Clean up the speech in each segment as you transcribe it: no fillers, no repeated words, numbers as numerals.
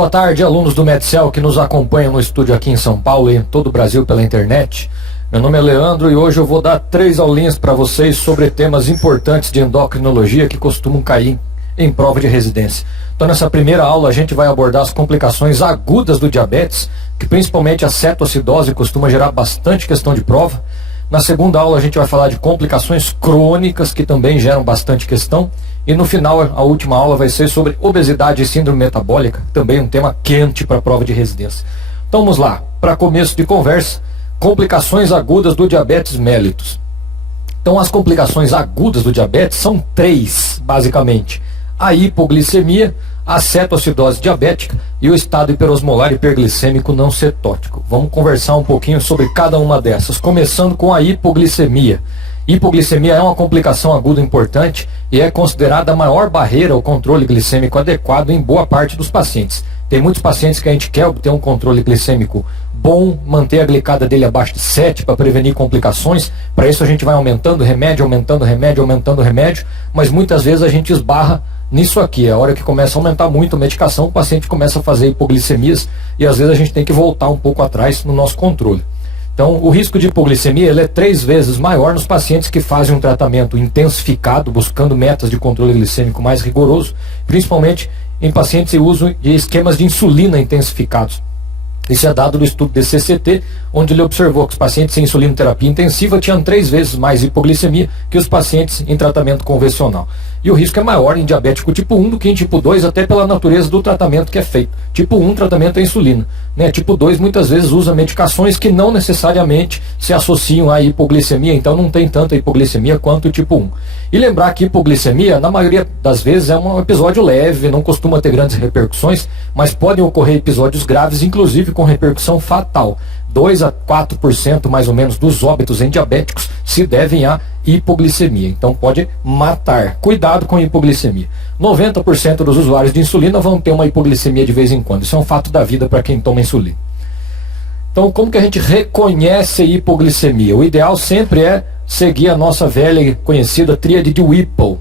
Boa tarde, alunos do Medcel que nos acompanham no estúdio aqui em São Paulo e em todo o Brasil pela internet. Meu nome é Leandro e hoje eu vou dar 3 aulinhas para vocês sobre temas importantes de endocrinologia que costumam cair em prova de residência. Então nessa primeira aula a gente vai abordar as complicações agudas do diabetes, que principalmente a cetoacidose costuma gerar bastante questão de prova. Na segunda aula a gente vai falar de complicações crônicas, que também geram bastante questão. E no final, a última aula vai ser sobre obesidade e síndrome metabólica, também um tema quente para a prova de residência. Então vamos lá, para começo de conversa, complicações agudas do diabetes mellitus. Então as complicações agudas do diabetes são 3, basicamente. A hipoglicemia, a cetoacidose diabética e o estado hiperosmolar hiperglicêmico não cetótico. Vamos conversar um pouquinho sobre cada uma dessas, começando com a hipoglicemia. Hipoglicemia é uma complicação aguda importante e é considerada a maior barreira ao controle glicêmico adequado em boa parte dos pacientes. Tem muitos pacientes que a gente quer obter um controle glicêmico bom, manter a glicada dele abaixo de 7 para prevenir complicações. Para isso a gente vai aumentando remédio, mas muitas vezes a gente esbarra nisso aqui. A hora que começa a aumentar muito a medicação, o paciente começa a fazer hipoglicemias e às vezes a gente tem que voltar um pouco atrás no nosso controle. Então, o risco de hipoglicemia ele é 3 vezes maior nos pacientes que fazem um tratamento intensificado, buscando metas de controle glicêmico mais rigoroso, principalmente em pacientes em uso de esquemas de insulina intensificados. Isso é dado no estudo DCCT, onde ele observou que os pacientes em insulinoterapia intensiva tinham 3 vezes mais hipoglicemia que os pacientes em tratamento convencional. E o risco é maior em diabético tipo 1 do que em tipo 2, até pela natureza do tratamento que é feito. Tipo 1, tratamento é insulina. Tipo 2, muitas vezes usa medicações que não necessariamente se associam à hipoglicemia, então não tem tanta hipoglicemia quanto o tipo 1. E lembrar que hipoglicemia, na maioria das vezes, é um episódio leve, não costuma ter grandes repercussões, mas podem ocorrer episódios graves, inclusive com repercussão fatal. 2 a 4% mais ou menos dos óbitos em diabéticos se devem à hipoglicemia. Então pode matar. Cuidado com a hipoglicemia. 90% dos usuários de insulina vão ter uma hipoglicemia de vez em quando. Isso é um fato da vida para quem toma insulina. Então como que a gente reconhece a hipoglicemia? O ideal sempre é seguir a nossa velha e conhecida tríade de Whipple.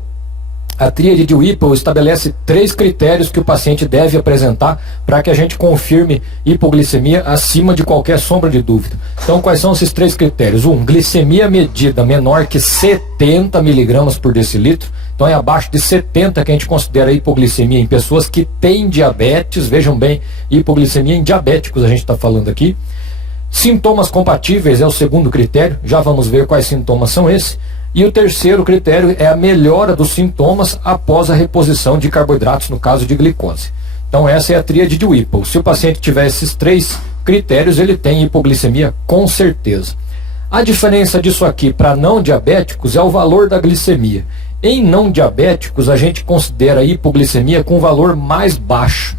A tríade de Whipple estabelece 3 critérios que o paciente deve apresentar para que a gente confirme hipoglicemia acima de qualquer sombra de dúvida. Então, quais são esses 3 critérios? 1. Glicemia medida menor que 70 mg por decilitro. Então, é abaixo de 70 que a gente considera hipoglicemia em pessoas que têm diabetes. Vejam bem, hipoglicemia em diabéticos a gente está falando aqui. Sintomas compatíveis é o segundo critério. Já vamos ver quais sintomas são esses. E o terceiro critério é a melhora dos sintomas após a reposição de carboidratos, no caso de glicose. Então essa é a tríade de Whipple. Se o paciente tiver esses 3 critérios, ele tem hipoglicemia com certeza. A diferença disso aqui para não diabéticos é o valor da glicemia. Em não diabéticos, a gente considera a hipoglicemia com valor mais baixo.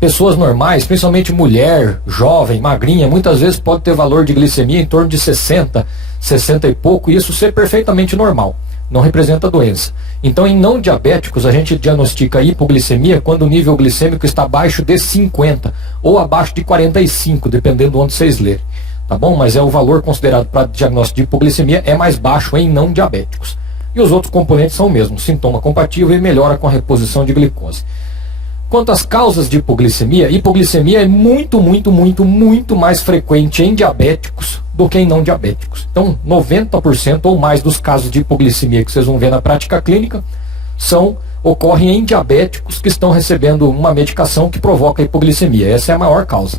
Pessoas normais, principalmente mulher, jovem, magrinha, muitas vezes pode ter valor de glicemia em torno de 60, 60 e pouco, e isso ser perfeitamente normal, não representa doença. Então em não diabéticos a gente diagnostica hipoglicemia quando o nível glicêmico está abaixo de 50 ou abaixo de 45, dependendo de onde vocês lerem. Tá bom? Mas é o valor considerado para diagnóstico de hipoglicemia é mais baixo em não diabéticos. E os outros componentes são o mesmo, sintoma compatível e melhora com a reposição de glicose. Quanto às causas de hipoglicemia é muito mais frequente em diabéticos do que em não diabéticos. Então, 90% ou mais dos casos de hipoglicemia que vocês vão ver na prática clínica ocorrem em diabéticos que estão recebendo uma medicação que provoca hipoglicemia. Essa é a maior causa.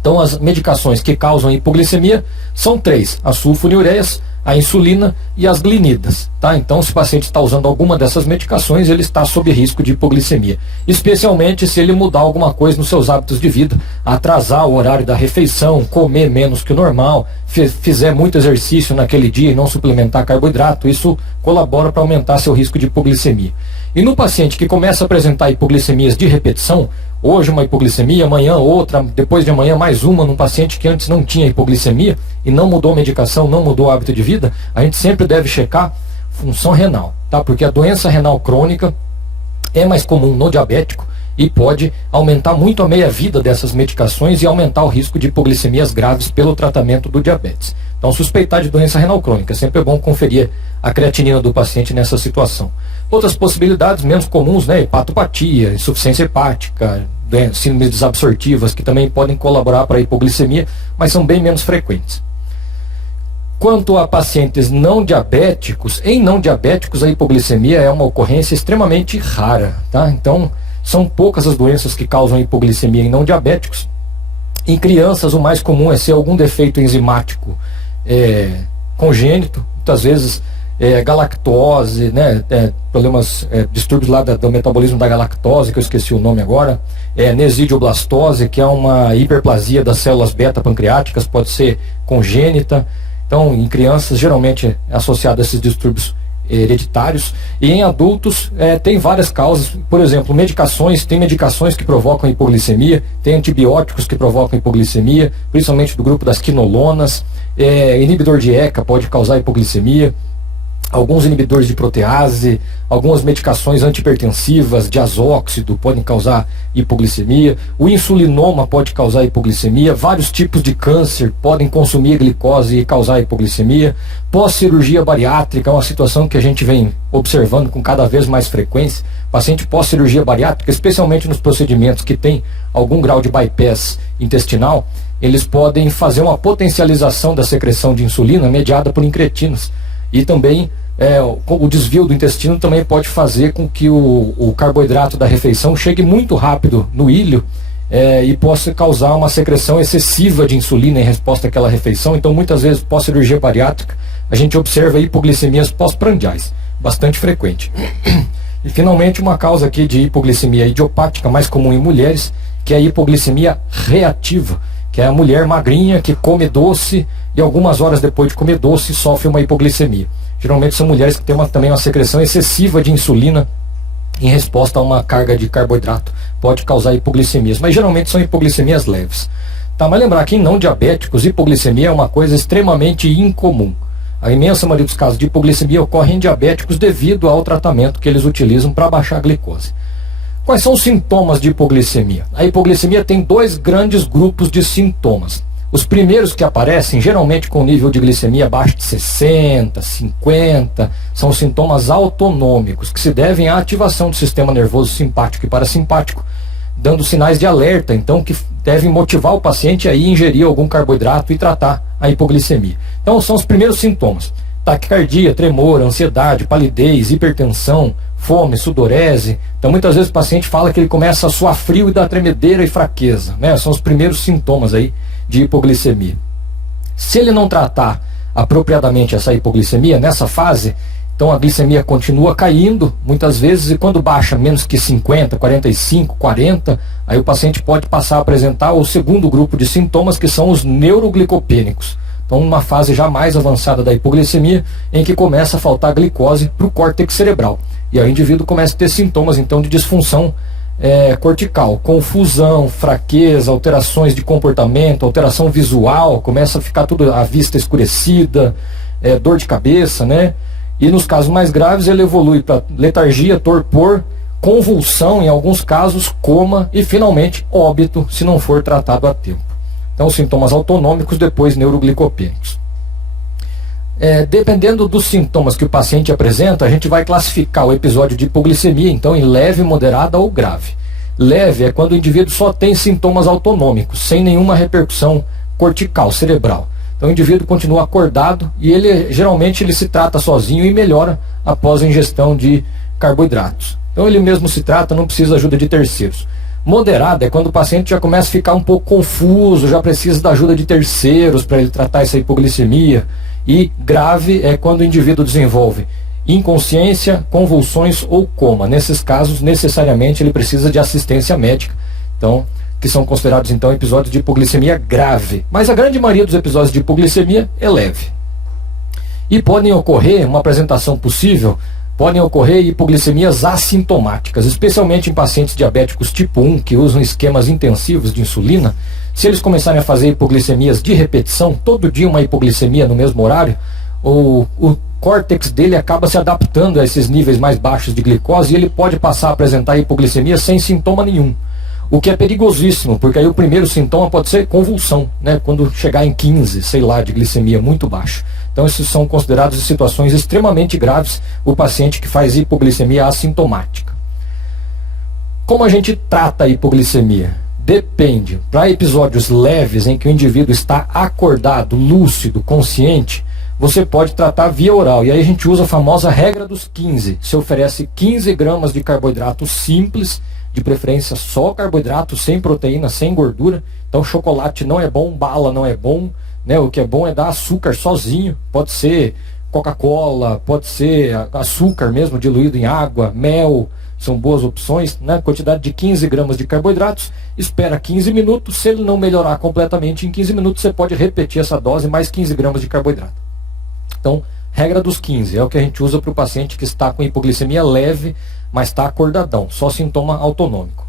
Então, as medicações que causam hipoglicemia são 3, as sulfonilureias, a insulina e as glinidas. Tá? Então, se o paciente está usando alguma dessas medicações, ele está sob risco de hipoglicemia. Especialmente se ele mudar alguma coisa nos seus hábitos de vida, atrasar o horário da refeição, comer menos que o normal, fizer muito exercício naquele dia e não suplementar carboidrato, isso colabora para aumentar seu risco de hipoglicemia. E no paciente que começa a apresentar hipoglicemias de repetição, hoje uma hipoglicemia, amanhã outra, depois de amanhã mais uma, num paciente que antes não tinha hipoglicemia e não mudou a medicação, não mudou o hábito de vida, a gente sempre deve checar função renal, tá? Porque a doença renal crônica é mais comum no diabético e pode aumentar muito a meia-vida dessas medicações e aumentar o risco de hipoglicemias graves pelo tratamento do diabetes. Então, suspeitar de doença renal crônica, sempre é bom conferir a creatinina do paciente nessa situação. Outras possibilidades menos comuns, né, hepatopatia, insuficiência hepática, né, síndromes desabsortivas, que também podem colaborar para a hipoglicemia, mas são bem menos frequentes. Quanto a pacientes não diabéticos, em não diabéticos a hipoglicemia é uma ocorrência extremamente rara, tá? Então, são poucas as doenças que causam hipoglicemia em não diabéticos. Em crianças, o mais comum é ser algum defeito enzimático congênito, muitas vezes galactose, né, problemas, distúrbios lá do metabolismo da galactose, que eu esqueci o nome agora, nesidioblastose, que é uma hiperplasia das células beta pancreáticas, pode ser congênita. Então, em crianças, geralmente é associado a esses distúrbios hereditários, e em adultos tem várias causas. Por exemplo, tem medicações que provocam hipoglicemia, tem antibióticos que provocam hipoglicemia, principalmente do grupo das quinolonas, inibidor de ECA pode causar hipoglicemia, alguns inibidores de protease, algumas medicações antihipertensivas, diazóxido, podem causar hipoglicemia, o insulinoma pode causar hipoglicemia, vários tipos de câncer podem consumir glicose e causar hipoglicemia, pós-cirurgia bariátrica é uma situação que a gente vem observando com cada vez mais frequência, paciente pós-cirurgia bariátrica, especialmente nos procedimentos que tem algum grau de bypass intestinal, eles podem fazer uma potencialização da secreção de insulina mediada por incretinas. E também o desvio do intestino também pode fazer com que o carboidrato da refeição chegue muito rápido no ilho e possa causar uma secreção excessiva de insulina em resposta àquela refeição. Então, muitas vezes, pós-cirurgia bariátrica, a gente observa hipoglicemias pós-prandiais, bastante frequente. E, finalmente, uma causa aqui de hipoglicemia idiopática, mais comum em mulheres, que é a hipoglicemia reativa, que é a mulher magrinha que come doce e algumas horas depois de comer doce sofre uma hipoglicemia. Geralmente são mulheres que têm também uma secreção excessiva de insulina em resposta a uma carga de carboidrato. Pode causar hipoglicemias, mas geralmente são hipoglicemias leves. Tá, mas lembrar que em não diabéticos, hipoglicemia é uma coisa extremamente incomum. A imensa maioria dos casos de hipoglicemia ocorre em diabéticos devido ao tratamento que eles utilizam para baixar a glicose. Quais são os sintomas de hipoglicemia? A hipoglicemia tem dois grandes grupos de sintomas. Os primeiros que aparecem, geralmente com nível de glicemia abaixo de 60, 50, são sintomas autonômicos, que se devem à ativação do sistema nervoso simpático e parasimpático, dando sinais de alerta, então, que devem motivar o paciente a ir ingerir algum carboidrato e tratar a hipoglicemia. Então, são os primeiros sintomas: taquicardia, tremor, ansiedade, palidez, hipertensão, fome, sudorese. Então, muitas vezes o paciente fala que ele começa a suar frio e dá tremedeira e fraqueza, né? São os primeiros sintomas aí de hipoglicemia. Se ele não tratar apropriadamente essa hipoglicemia nessa fase, então a glicemia continua caindo muitas vezes, e quando baixa menos que 50, 45, 40, aí o paciente pode passar a apresentar o segundo grupo de sintomas, que são os neuroglicopênicos. Então, numa fase já mais avançada da hipoglicemia, em que começa a faltar glicose para o córtex cerebral. E aí o indivíduo começa a ter sintomas, então, de disfunção cortical, confusão, fraqueza, alterações de comportamento, alteração visual, começa a ficar tudo, a vista escurecida, dor de cabeça, né? E nos casos mais graves ele evolui para letargia, torpor, convulsão, em alguns casos coma e finalmente óbito, se não for tratado a tempo. Então, sintomas autonômicos, depois neuroglicopênicos. Dependendo dos sintomas que o paciente apresenta, a gente vai classificar o episódio de hipoglicemia, então, em leve, moderada ou grave. Leve é quando o indivíduo só tem sintomas autonômicos, sem nenhuma repercussão cortical, cerebral. Então, o indivíduo continua acordado e geralmente ele se trata sozinho e melhora após a ingestão de carboidratos. Então, ele mesmo se trata, não precisa da ajuda de terceiros. Moderada é quando o paciente já começa a ficar um pouco confuso, já precisa da ajuda de terceiros para ele tratar essa hipoglicemia. E grave é quando o indivíduo desenvolve inconsciência, convulsões ou coma. Nesses casos, necessariamente, ele precisa de assistência médica, então, que são considerados, então, episódios de hipoglicemia grave. Mas a grande maioria dos episódios de hipoglicemia é leve. E podem ocorrer, uma apresentação possível, podem ocorrer hipoglicemias assintomáticas, especialmente em pacientes diabéticos tipo 1, que usam esquemas intensivos de insulina. Se eles começarem a fazer hipoglicemias de repetição, todo dia uma hipoglicemia no mesmo horário, o córtex dele acaba se adaptando a esses níveis mais baixos de glicose e ele pode passar a apresentar hipoglicemia sem sintoma nenhum. O que é perigosíssimo, porque aí o primeiro sintoma pode ser convulsão, né? Quando chegar em 15, sei lá, de glicemia muito baixa. Então, esses são considerados situações extremamente graves, o paciente que faz hipoglicemia assintomática. Como a gente trata a hipoglicemia? Depende. Para episódios leves em que o indivíduo está acordado, lúcido, consciente, você pode tratar via oral. E aí a gente usa a famosa regra dos 15. Se oferece 15 gramas de carboidrato simples, de preferência só carboidrato, sem proteína, sem gordura. Então chocolate não é bom, bala não é bom, né? O que é bom é dar açúcar sozinho. Pode ser Coca-Cola, pode ser açúcar mesmo diluído em água, mel, são boas opções, né? Quantidade de 15 gramas de carboidratos, espera 15 minutos, se ele não melhorar completamente em 15 minutos, você pode repetir essa dose mais 15 gramas de carboidrato. Então, regra dos 15, é o que a gente usa para o paciente que está com hipoglicemia leve, mas está acordadão, só sintoma autonômico.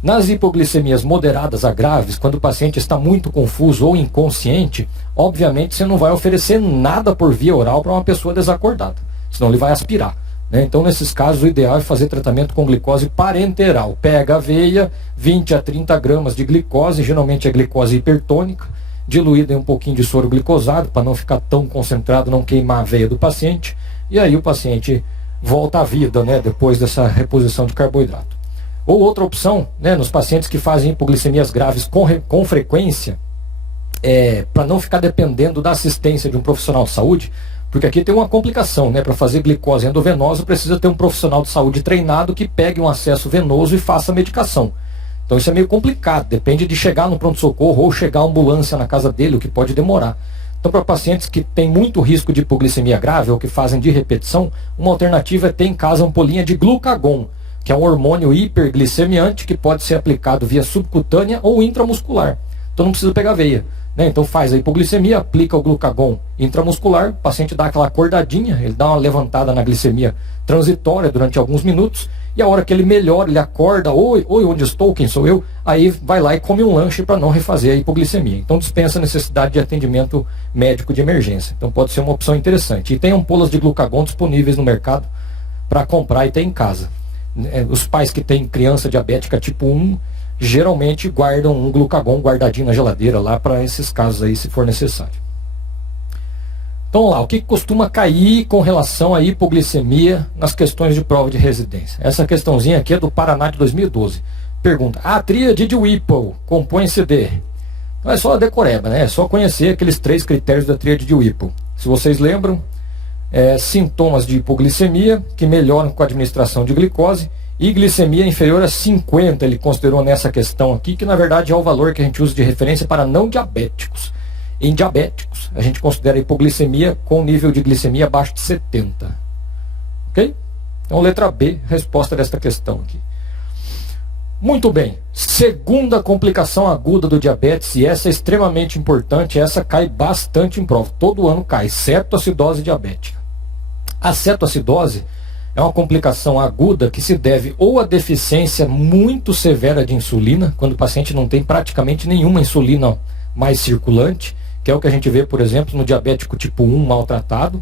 Nas hipoglicemias moderadas a graves, quando o paciente está muito confuso ou inconsciente, obviamente você não vai oferecer nada por via oral para uma pessoa desacordada, senão ele vai aspirar. Então, nesses casos, o ideal é fazer tratamento com glicose parenteral. Pega a aveia, 20 a 30 gramas de glicose, geralmente é glicose hipertônica, diluída em um pouquinho de soro glicosado, para não ficar tão concentrado, não queimar a veia do paciente. E aí o paciente volta à vida, né, depois dessa reposição de carboidrato. Ou outra opção, né, nos pacientes que fazem hipoglicemias graves com frequência, para não ficar dependendo da assistência de um profissional de saúde, porque aqui tem uma complicação, né? Para fazer glicose endovenosa precisa ter um profissional de saúde treinado que pegue um acesso venoso e faça a medicação. Então isso é meio complicado, depende de chegar no pronto-socorro ou chegar a ambulância na casa dele, o que pode demorar. Então, para pacientes que têm muito risco de hipoglicemia grave ou que fazem de repetição, uma alternativa é ter em casa ampolinha de glucagon, que é um hormônio hiperglicemiante que pode ser aplicado via subcutânea ou intramuscular. Então não precisa pegar veia. Então faz a hipoglicemia, aplica o glucagon intramuscular, o paciente dá aquela acordadinha, ele dá uma levantada na glicemia transitória durante alguns minutos, e a hora que ele melhora, ele acorda, oi, onde estou, quem sou eu? Aí vai lá e come um lanche para não refazer a hipoglicemia. Então dispensa a necessidade de atendimento médico de emergência. Então pode ser uma opção interessante. E tem ampolas de glucagon disponíveis no mercado para comprar e ter em casa. Os pais que têm criança diabética tipo 1, geralmente guardam um glucagon guardadinho na geladeira lá para esses casos aí, se for necessário. Então vamos lá, o que costuma cair com relação à hipoglicemia nas questões de prova de residência? Essa questãozinha aqui é do Paraná de 2012. Pergunta, a tríade de Whipple compõe-se de... Então é só a decoreba, né? É só conhecer aqueles 3 critérios da tríade de Whipple. Se vocês lembram, sintomas de hipoglicemia que melhoram com a administração de glicose, e glicemia inferior a 50, ele considerou nessa questão aqui, que na verdade é o valor que a gente usa de referência para não diabéticos. Em diabéticos, a gente considera a hipoglicemia com nível de glicemia abaixo de 70. Ok? Então, letra B, resposta desta questão aqui. Muito bem. Segunda complicação aguda do diabetes, e essa é extremamente importante, essa cai bastante em prova. Todo ano cai, cetoacidose diabética. A cetoacidose é uma complicação aguda que se deve ou à deficiência muito severa de insulina, quando o paciente não tem praticamente nenhuma insulina mais circulante, que é o que a gente vê, por exemplo, no diabético tipo 1 maltratado,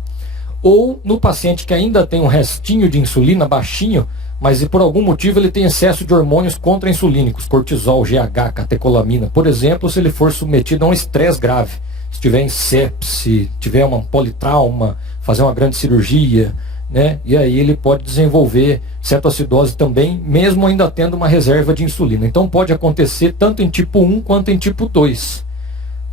ou no paciente que ainda tem um restinho de insulina baixinho, mas por algum motivo ele tem excesso de hormônios contra-insulínicos, cortisol, GH, catecolamina. Por exemplo, se ele for submetido a um estresse grave, se tiver em sepse, tiver uma politrauma, fazer uma grande cirurgia, né? E aí ele pode desenvolver cetoacidose também, mesmo ainda tendo uma reserva de insulina. Então pode acontecer tanto em tipo 1 quanto em tipo 2.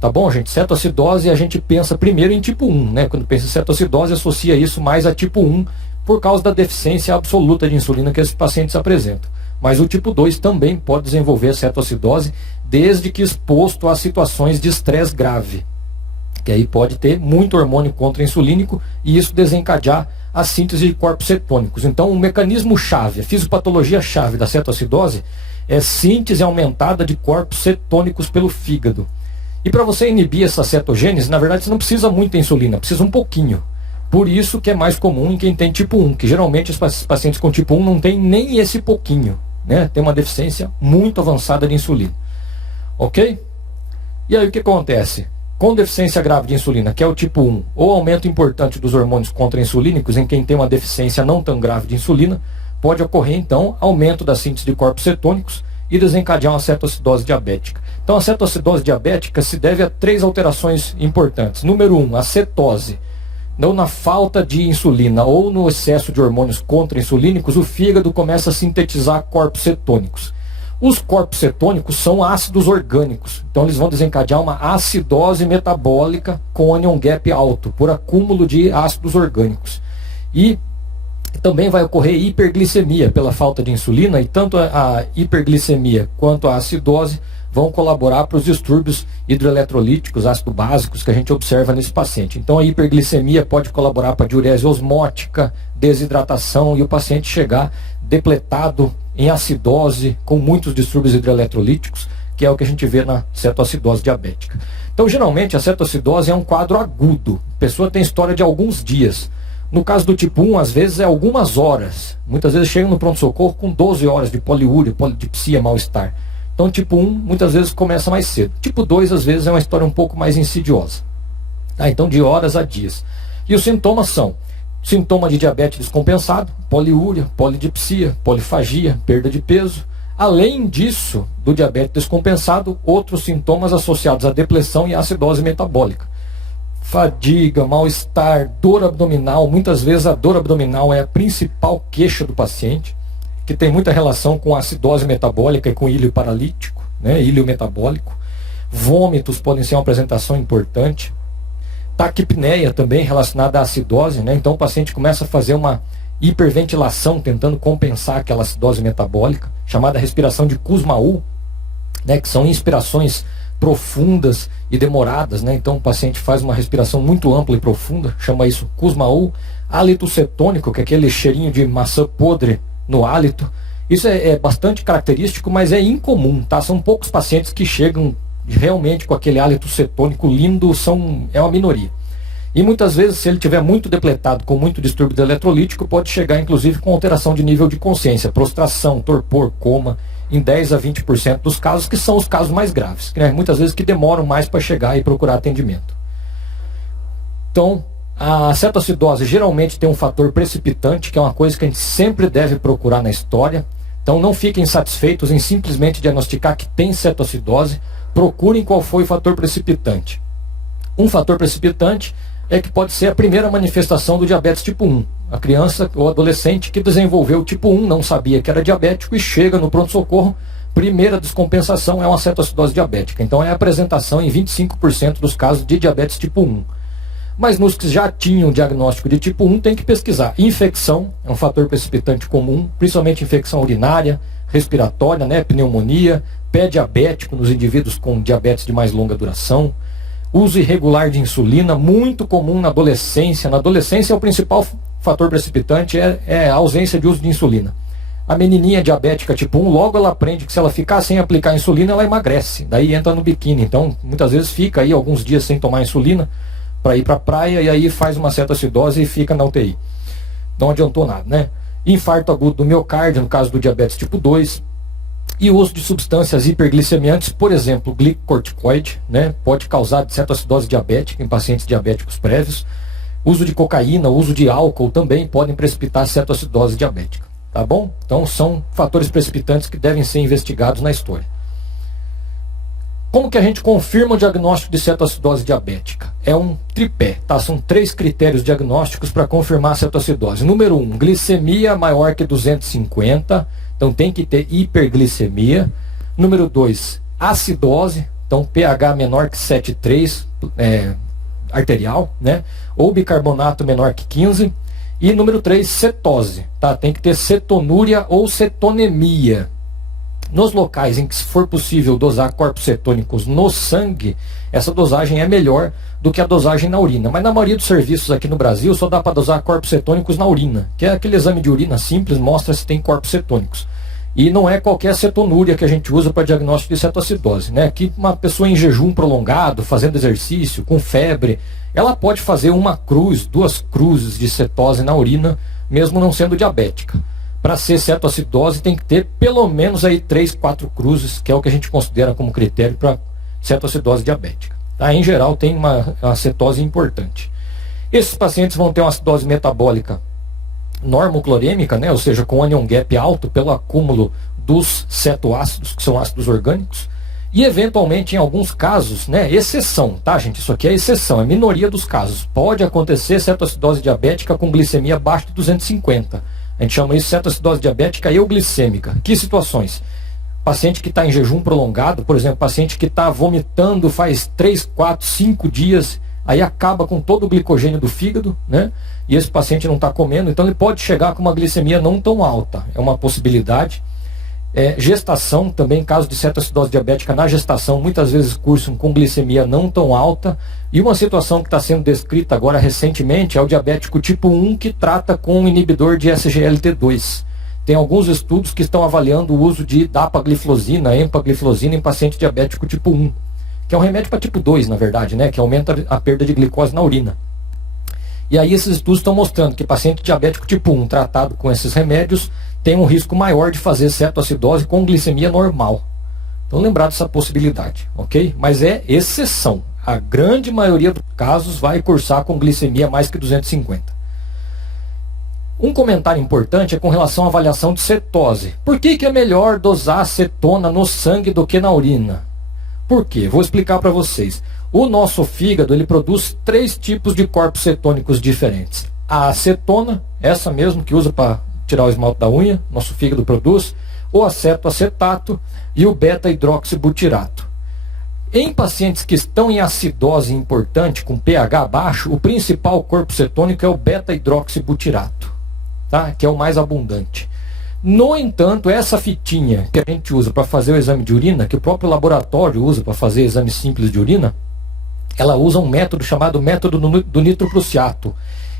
Tá bom, gente? Cetoacidose, a gente pensa primeiro em tipo 1, né? Quando pensa em cetoacidose, associa isso mais a tipo 1 por causa da deficiência absoluta de insulina que esses pacientes apresentam. Mas o tipo 2 também pode desenvolver cetoacidose, desde que exposto a situações de estresse grave, que aí pode ter muito hormônio contra-insulínico e isso desencadear a síntese de corpos cetônicos. Então, o mecanismo chave, a fisiopatologia chave da cetoacidose é síntese aumentada de corpos cetônicos pelo fígado. E para você inibir essa cetogênese, na verdade, você não precisa muita insulina, precisa um pouquinho. Por isso que é mais comum em quem tem tipo 1, que geralmente os pacientes com tipo 1 não tem nem esse pouquinho, né? Tem uma deficiência muito avançada de insulina. Ok? E aí o que acontece? Com deficiência grave de insulina, que é o tipo 1, ou aumento importante dos hormônios contra-insulínicos em quem tem uma deficiência não tão grave de insulina, pode ocorrer então aumento da síntese de corpos cetônicos e desencadear uma cetoacidose diabética. Então a cetoacidose diabética se deve a 3 alterações importantes. Número 1, a cetose. ou na falta de insulina ou no excesso de hormônios contra-insulínicos, o fígado começa a sintetizar corpos cetônicos. Os corpos cetônicos são ácidos orgânicos, então eles vão desencadear uma acidose metabólica com anion gap alto, por acúmulo de ácidos orgânicos. E também vai ocorrer hiperglicemia pela falta de insulina, e tanto a hiperglicemia quanto a acidose vão colaborar para os distúrbios hidroeletrolíticos, ácidos básicos que a gente observa nesse paciente. Então a hiperglicemia pode colaborar para a diurese osmótica, desidratação, e o paciente chegar depletado em acidose, com muitos distúrbios hidroeletrolíticos, que é o que a gente vê na cetoacidose diabética. Então, geralmente, a cetoacidose é um quadro agudo. A pessoa tem história de alguns dias. No caso do tipo 1, às vezes é algumas horas. Muitas vezes chegam no pronto-socorro com 12 horas de poliúria, polidipsia, mal-estar. Então, tipo 1, muitas vezes começa mais cedo. Tipo 2, às vezes, é uma história um pouco mais insidiosa. Então, de horas a dias. E os sintomas são sintoma de diabetes descompensado, poliúria, polidipsia, polifagia, perda de peso. Além disso, do diabetes descompensado, outros sintomas associados à depressão e à acidose metabólica. Fadiga, mal-estar, dor abdominal. Muitas vezes a dor abdominal é a principal queixa do paciente, que tem muita relação com a acidose metabólica e com ilho paralítico, né, ilho metabólico. Vômitos podem ser uma apresentação importante. Taquipneia também relacionada à acidose, né? Então o paciente começa a fazer uma hiperventilação tentando compensar aquela acidose metabólica, chamada respiração de Kussmaul, né? Que são inspirações profundas e demoradas, né? Então o paciente faz uma respiração muito ampla e profunda, chama isso Kussmaul. Hálito cetônico, que é aquele cheirinho de maçã podre no hálito. Isso é bastante característico, mas é incomum, tá? São poucos pacientes que chegam realmente com aquele hálito cetônico lindo, é uma minoria. E muitas vezes, se ele tiver muito depletado, com muito distúrbio eletrolítico, pode chegar inclusive com alteração de nível de consciência, prostração, torpor, coma, em 10 a 20% dos casos, que são os casos mais graves, né? Muitas vezes que demoram mais para chegar e procurar atendimento. Então, a cetoacidose geralmente tem um fator precipitante, que é uma coisa que a gente sempre deve procurar na história. Então não fiquem satisfeitos em simplesmente diagnosticar que tem cetoacidose. Procurem qual foi o fator precipitante. Um fator precipitante é que pode ser a primeira manifestação do diabetes tipo 1. A criança ou adolescente que desenvolveu o tipo 1, não sabia que era diabético e chega no pronto-socorro, primeira descompensação é uma cetoacidose diabética. Então é a apresentação em 25% dos casos de diabetes tipo 1. Mas nos que já tinham diagnóstico de tipo 1, tem que pesquisar. Infecção é um fator precipitante comum, principalmente infecção urinária, respiratória, né, pneumonia, pé diabético nos indivíduos com diabetes de mais longa duração. Uso irregular de insulina, muito comum na adolescência. Na adolescência, o principal fator precipitante é a ausência de uso de insulina. A menininha diabética tipo 1, logo ela aprende que se ela ficar sem aplicar insulina, ela emagrece. Daí entra no biquíni. Então, muitas vezes fica aí alguns dias sem tomar insulina para ir para a praia e aí faz uma cetoacidose e fica na UTI. Não adiantou nada, né? Infarto agudo do miocárdio, no caso do diabetes tipo 2. E o uso de substâncias hiperglicemiantes, por exemplo, glicocorticoide, né, pode causar cetoacidose diabética em pacientes diabéticos prévios. Uso de cocaína, uso de álcool também podem precipitar cetoacidose diabética. Tá bom? Então são fatores precipitantes que devem ser investigados na história. Como que a gente confirma o diagnóstico de cetoacidose diabética? É um tripé, tá? São 3 critérios diagnósticos para confirmar a cetoacidose. Número 1, glicemia maior que 250. Então tem que ter hiperglicemia. Número 2, acidose, então pH menor que 7,3 arterial, né? Ou bicarbonato menor que 15. E número 3, cetose, tá? Tem que ter cetonúria ou cetonemia. Nos locais em que, se for possível, dosar corpos cetônicos no sangue, essa dosagem é melhor do que a dosagem na urina. Mas na maioria dos serviços aqui no Brasil, só dá para dosar corpos cetônicos na urina, que é aquele exame de urina simples, mostra se tem corpos cetônicos. E não é qualquer cetonúria que a gente usa para diagnóstico de cetoacidose, né? Que uma pessoa em jejum prolongado, fazendo exercício, com febre, ela pode fazer 1 cruz, 2 cruzes de cetose na urina, mesmo não sendo diabética. Para ser cetoacidose tem que ter pelo menos aí 3, 4 cruzes, que é o que a gente considera como critério para cetoacidose diabética. Tá? Em geral tem uma cetose importante. Esses pacientes vão ter uma acidose metabólica normoclorêmica, né? Ou seja, com anion gap alto pelo acúmulo dos cetoácidos, que são ácidos orgânicos. E eventualmente em alguns casos, né, exceção, tá gente? Isso aqui é exceção, é minoria dos casos. Pode acontecer cetoacidose diabética com glicemia abaixo de 250. A gente chama isso de cetoacidose diabética euglicêmica. Que situações? Paciente que está em jejum prolongado, por exemplo, paciente que está vomitando faz 3, 4, 5 dias, aí acaba com todo o glicogênio do fígado, né? E esse paciente não está comendo, então ele pode chegar com uma glicemia não tão alta, é uma possibilidade. Gestação, também caso de cetoacidose diabética na gestação, muitas vezes cursam com glicemia não tão alta. E uma situação que está sendo descrita agora recentemente é o diabético tipo 1 que trata com um inibidor de SGLT2. Tem alguns estudos que estão avaliando o uso de dapagliflozina, empagliflozina em paciente diabético tipo 1, que é um remédio para tipo 2, na verdade, né, que aumenta a perda de glicose na urina. E aí esses estudos estão mostrando que paciente diabético tipo 1 tratado com esses remédios tem um risco maior de fazer cetoacidose com glicemia normal. Então lembrar dessa possibilidade, ok? Mas é exceção. A grande maioria dos casos vai cursar com glicemia mais que 250. Um comentário importante é com relação à avaliação de cetose. Por que é melhor dosar cetona no sangue do que na urina? Por quê? Vou explicar para vocês. O nosso fígado ele produz 3 tipos de corpos cetônicos diferentes. A acetona, essa mesmo que usa para tirar o esmalte da unha, nosso fígado produz, o acetoacetato e o beta-hidroxibutirato. Em pacientes que estão em acidose importante, com pH baixo, o principal corpo cetônico é o beta-hidroxibutirato, tá? Que é o mais abundante. No entanto, essa fitinha que a gente usa para fazer o exame de urina, que o próprio laboratório usa para fazer exame simples de urina, ela usa um método chamado método do nitroprussiato.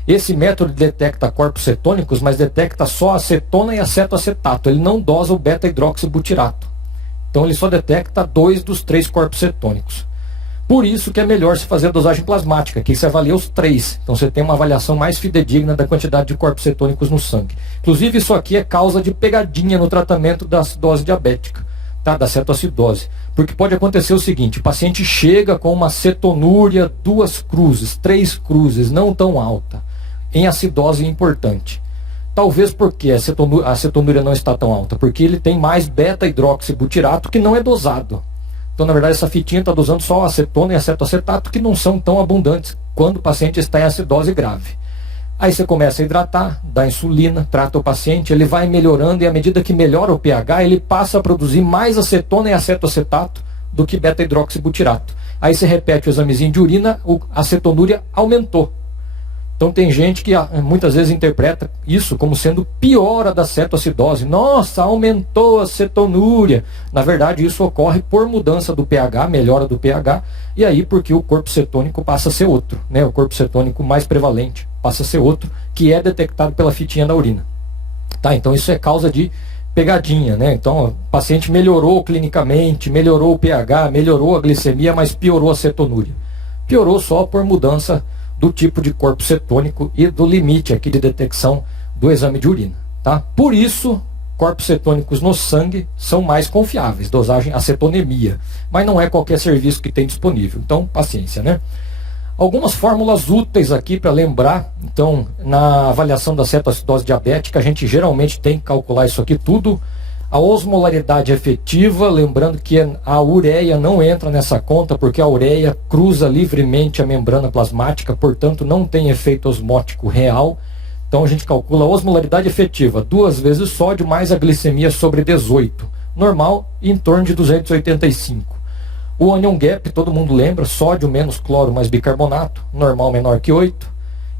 Esse método detecta corpos cetônicos, mas detecta só acetona e acetoacetato. Ele não dosa o beta-hidroxibutirato. Então ele só detecta 2 dos 3 corpos cetônicos. Por isso que é melhor se fazer a dosagem plasmática, que você avalia os 3. Então você tem uma avaliação mais fidedigna da quantidade de corpos cetônicos no sangue. Inclusive isso aqui é causa de pegadinha no tratamento da acidose diabética, tá? Da cetoacidose. Porque pode acontecer o seguinte, o paciente chega com uma cetonúria 2 cruzes, 3 cruzes, não tão alta, em acidose importante. Talvez porque a cetonúria não está tão alta, porque ele tem mais beta-hidroxibutirato que não é dosado. Então, na verdade, essa fitinha está dosando só acetona e acetoacetato, que não são tão abundantes quando o paciente está em acidose grave. Aí você começa a hidratar, dá insulina, trata o paciente, ele vai melhorando e à medida que melhora o pH, ele passa a produzir mais acetona e acetoacetato do que beta-hidroxibutirato. Aí você repete o examezinho de urina, a cetonúria aumentou. Então tem gente que muitas vezes interpreta isso como sendo piora da cetoacidose. Nossa, aumentou a cetonúria. Na verdade isso ocorre por mudança do pH, melhora do pH, e aí porque o corpo cetônico passa a ser outro, né? O corpo cetônico mais prevalente passa a ser outro, que é detectado pela fitinha da urina. Tá? Então isso é causa de pegadinha, né? Então o paciente melhorou clinicamente, melhorou o pH, melhorou a glicemia, mas piorou a cetonúria. Piorou só por mudança do tipo de corpo cetônico e do limite aqui de detecção do exame de urina, tá? Por isso, corpos cetônicos no sangue são mais confiáveis, dosagem acetonemia, mas não é qualquer serviço que tem disponível, então paciência, né? Algumas fórmulas úteis aqui para lembrar. Então, na avaliação da cetoacidose diabética, a gente geralmente tem que calcular isso aqui tudo. A osmolaridade efetiva, lembrando que a ureia não entra nessa conta, porque a ureia cruza livremente a membrana plasmática, portanto não tem efeito osmótico real. Então a gente calcula a osmolaridade efetiva, 2 vezes sódio mais a glicemia sobre 18. Normal, em torno de 285. O onion gap, todo mundo lembra, sódio menos cloro mais bicarbonato, normal menor que 8.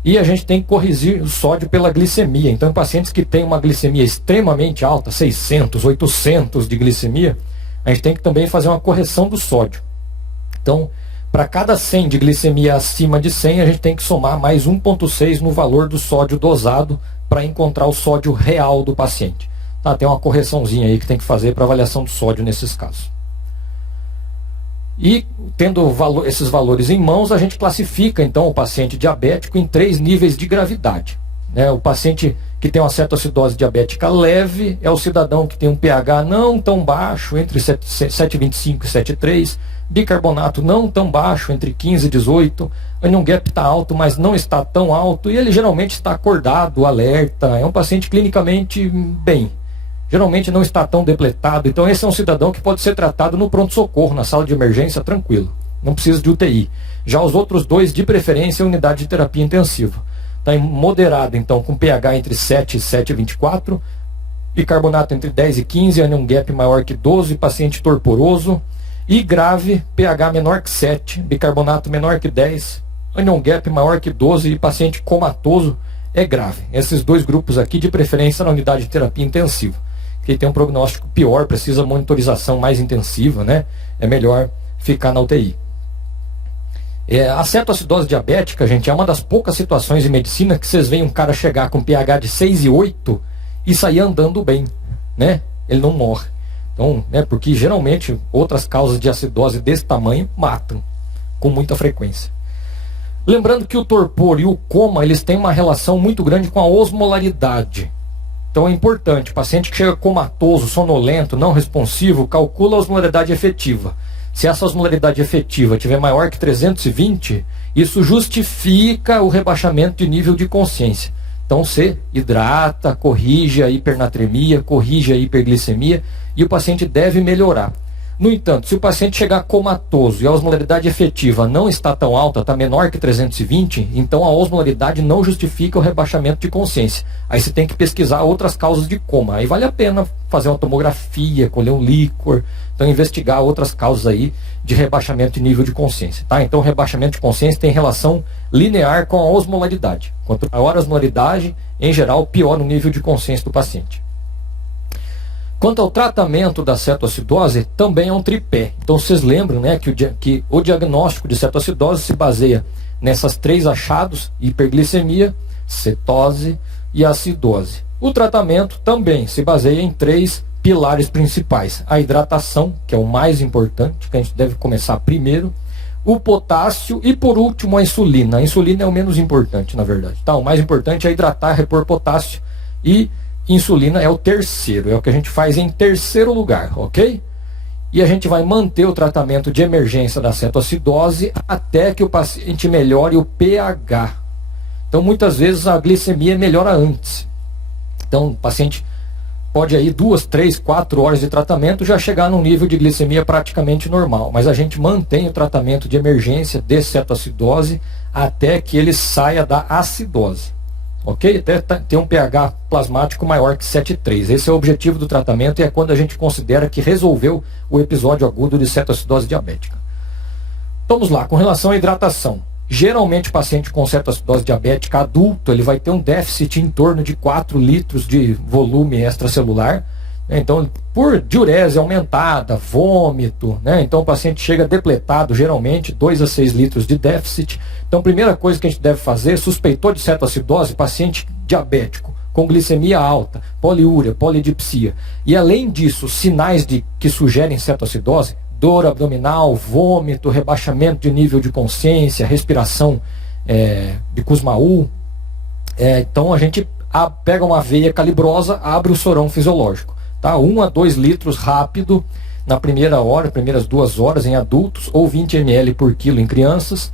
E a gente tem que corrigir o sódio pela glicemia. Então, em pacientes que têm uma glicemia extremamente alta, 600, 800 de glicemia, a gente tem que também fazer uma correção do sódio. Então, para cada 100 de glicemia acima de 100, a gente tem que somar mais 1,6 no valor do sódio dosado para encontrar o sódio real do paciente. Tá? Tem uma correçãozinha aí que tem que fazer para avaliação do sódio nesses casos. E tendo esses valores em mãos, a gente classifica então o paciente diabético em 3 níveis de gravidade, né? O paciente que tem uma cetoacidose diabética leve é o cidadão que tem um pH não tão baixo, entre 7,25 e 7,3, bicarbonato não tão baixo, entre 15 e 18, onion gap está alto, mas não está tão alto, e ele geralmente está acordado, alerta, é um paciente clinicamente bem. geralmente não está tão depletado. Então esse é um cidadão que pode ser tratado no pronto-socorro, na sala de emergência, tranquilo. Não precisa de UTI. Já os outros dois, de preferência, unidade de terapia intensiva. Está em moderado, então, com pH entre 7 e 7,24, bicarbonato entre 10 e 15, anion gap maior que 12, paciente torporoso. E grave, pH menor que 7, bicarbonato menor que 10, anion gap maior que 12 e paciente comatoso é grave. Esses dois grupos aqui, de preferência, na unidade de terapia intensiva. Quem tem um prognóstico pior, precisa monitorização mais intensiva, né? É melhor ficar na UTI. A cetoacidose diabética, gente, é uma das poucas situações em medicina que vocês veem um cara chegar com pH de 6 e 8 e sair andando bem, né? Ele não morre. Então, né, porque geralmente outras causas de acidose desse tamanho matam com muita frequência. Lembrando que o torpor e o coma, eles têm uma relação muito grande com a osmolaridade. Então é importante, o paciente que chega comatoso, sonolento, não responsivo, calcula a osmolaridade efetiva. Se essa osmolaridade efetiva tiver maior que 320, isso justifica o rebaixamento de nível de consciência. Então você hidrata, corrige a hipernatremia, corrige a hiperglicemia e o paciente deve melhorar. No entanto, se o paciente chegar comatoso e a osmolaridade efetiva não está tão alta, está menor que 320, então a osmolaridade não justifica o rebaixamento de consciência. Aí você tem que pesquisar outras causas de coma. Aí vale a pena fazer uma tomografia, colher um líquor, então investigar outras causas aí de rebaixamento de nível de consciência. Tá? Então o rebaixamento de consciência tem relação linear com a osmolaridade. Quanto maior a osmolaridade, em geral, pior o nível de consciência do paciente. Quanto ao tratamento da cetoacidose, também é um tripé. Então vocês lembram, né, que o diagnóstico de cetoacidose se baseia nessas três achados: hiperglicemia, cetose e acidose. O tratamento também se baseia em três pilares principais: a hidratação, que é o mais importante, que a gente deve começar primeiro, o potássio e, por último, a insulina. A insulina é o menos importante, na verdade. Tá? O mais importante é hidratar, repor potássio, e insulina é o terceiro, é o que a gente faz em terceiro lugar, ok? E a gente vai manter o tratamento de emergência da cetoacidose até que o paciente melhore o pH. Então, muitas vezes a glicemia melhora antes. Então, o paciente pode aí 2, 3, 4 horas de tratamento já chegar num nível de glicemia praticamente normal. Mas a gente mantém o tratamento de emergência de cetoacidose até que ele saia da acidose. Ok? Até ter um pH plasmático maior que 7,3. Esse é o objetivo do tratamento e é quando a gente considera que resolveu o episódio agudo de cetoacidose diabética. Vamos lá, com relação à hidratação. Geralmente o paciente com cetoacidose diabética adulto, ele vai ter um déficit em torno de 4 litros de volume extracelular. Então, por diurese aumentada, vômito, né? Então o paciente chega depletado, geralmente 2 a 6 litros de déficit. Então a primeira coisa que a gente deve fazer, suspeitou de cetoacidose, paciente diabético, com glicemia alta, poliúria, polidipsia. E além disso, sinais que sugerem cetoacidose: dor abdominal, vômito, rebaixamento de nível de consciência, respiração de Kussmaul. Então a gente pega uma veia calibrosa, abre o sorão fisiológico. Tá? 1 a 2 litros rápido na primeira hora, primeiras 2 horas em adultos, ou 20 ml por quilo em crianças.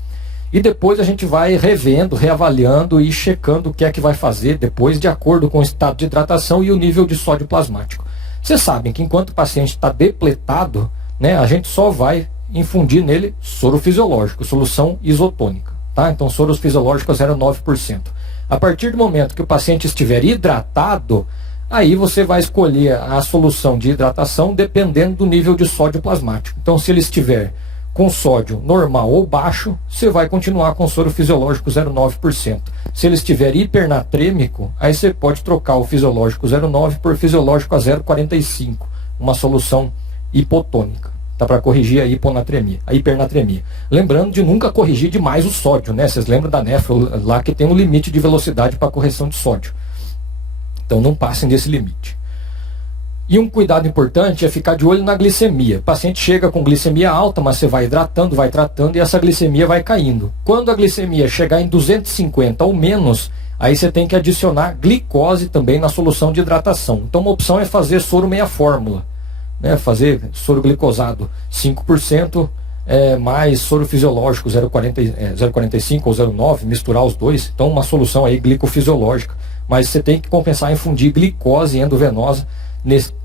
E depois a gente vai revendo, reavaliando e checando o que é que vai fazer depois, de acordo com o estado de hidratação e o nível de sódio plasmático. Vocês sabem que enquanto o paciente está depletado, né, a gente só vai infundir nele soro fisiológico, solução isotônica. Tá? Então soro fisiológico a 0,9%. A partir do momento que o paciente estiver hidratado, aí você vai escolher a solução de hidratação dependendo do nível de sódio plasmático. Então, se ele estiver com sódio normal ou baixo, você vai continuar com soro fisiológico 0,9%. Se ele estiver hipernatrêmico, aí você pode trocar o fisiológico 0,9 por fisiológico a 0,45, uma solução hipotônica, tá? Para corrigir a hipernatremia. Lembrando de nunca corrigir demais o sódio, né? Vocês lembram da nefro lá que tem um limite de velocidade para correção de sódio. Então não passem desse limite. E um cuidado importante é ficar de olho na glicemia. O paciente chega com glicemia alta, mas você vai hidratando, vai tratando e essa glicemia vai caindo. Quando a glicemia chegar em 250 ou menos, aí você tem que adicionar glicose também na solução de hidratação. Então uma opção é fazer soro meia fórmula, né? Fazer soro glicosado 5%, mais soro fisiológico 0,45 ou 0,9, misturar os dois. Então uma solução aí glicofisiológica. Mas você tem que compensar em fundir glicose endovenosa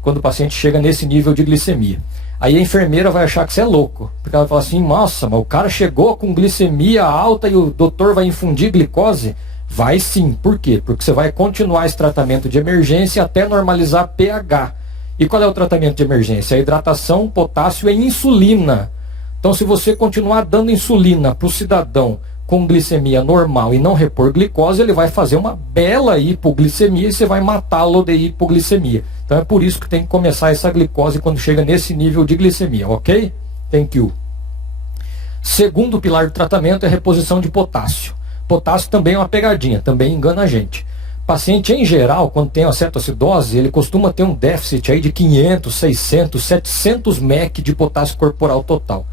quando o paciente chega nesse nível de glicemia. Aí a enfermeira vai achar que você é louco, porque ela fala assim, nossa, mas o cara chegou com glicemia alta e o doutor vai infundir glicose? Vai sim, por quê? Porque você vai continuar esse tratamento de emergência até normalizar pH. E qual é o tratamento de emergência? A hidratação, potássio e insulina. Então se você continuar dando insulina para o cidadão com glicemia normal e não repor glicose, ele vai fazer uma bela hipoglicemia e você vai matá-lo de hipoglicemia. Então é por isso que tem que começar essa glicose quando chega nesse nível de glicemia, ok? Thank you. Segundo pilar do tratamento é a reposição de potássio. Potássio também é uma pegadinha, também engana a gente. Paciente em geral, quando tem acetoacidose, ele costuma ter um déficit aí de 500, 600, 700 mEq de potássio corporal total.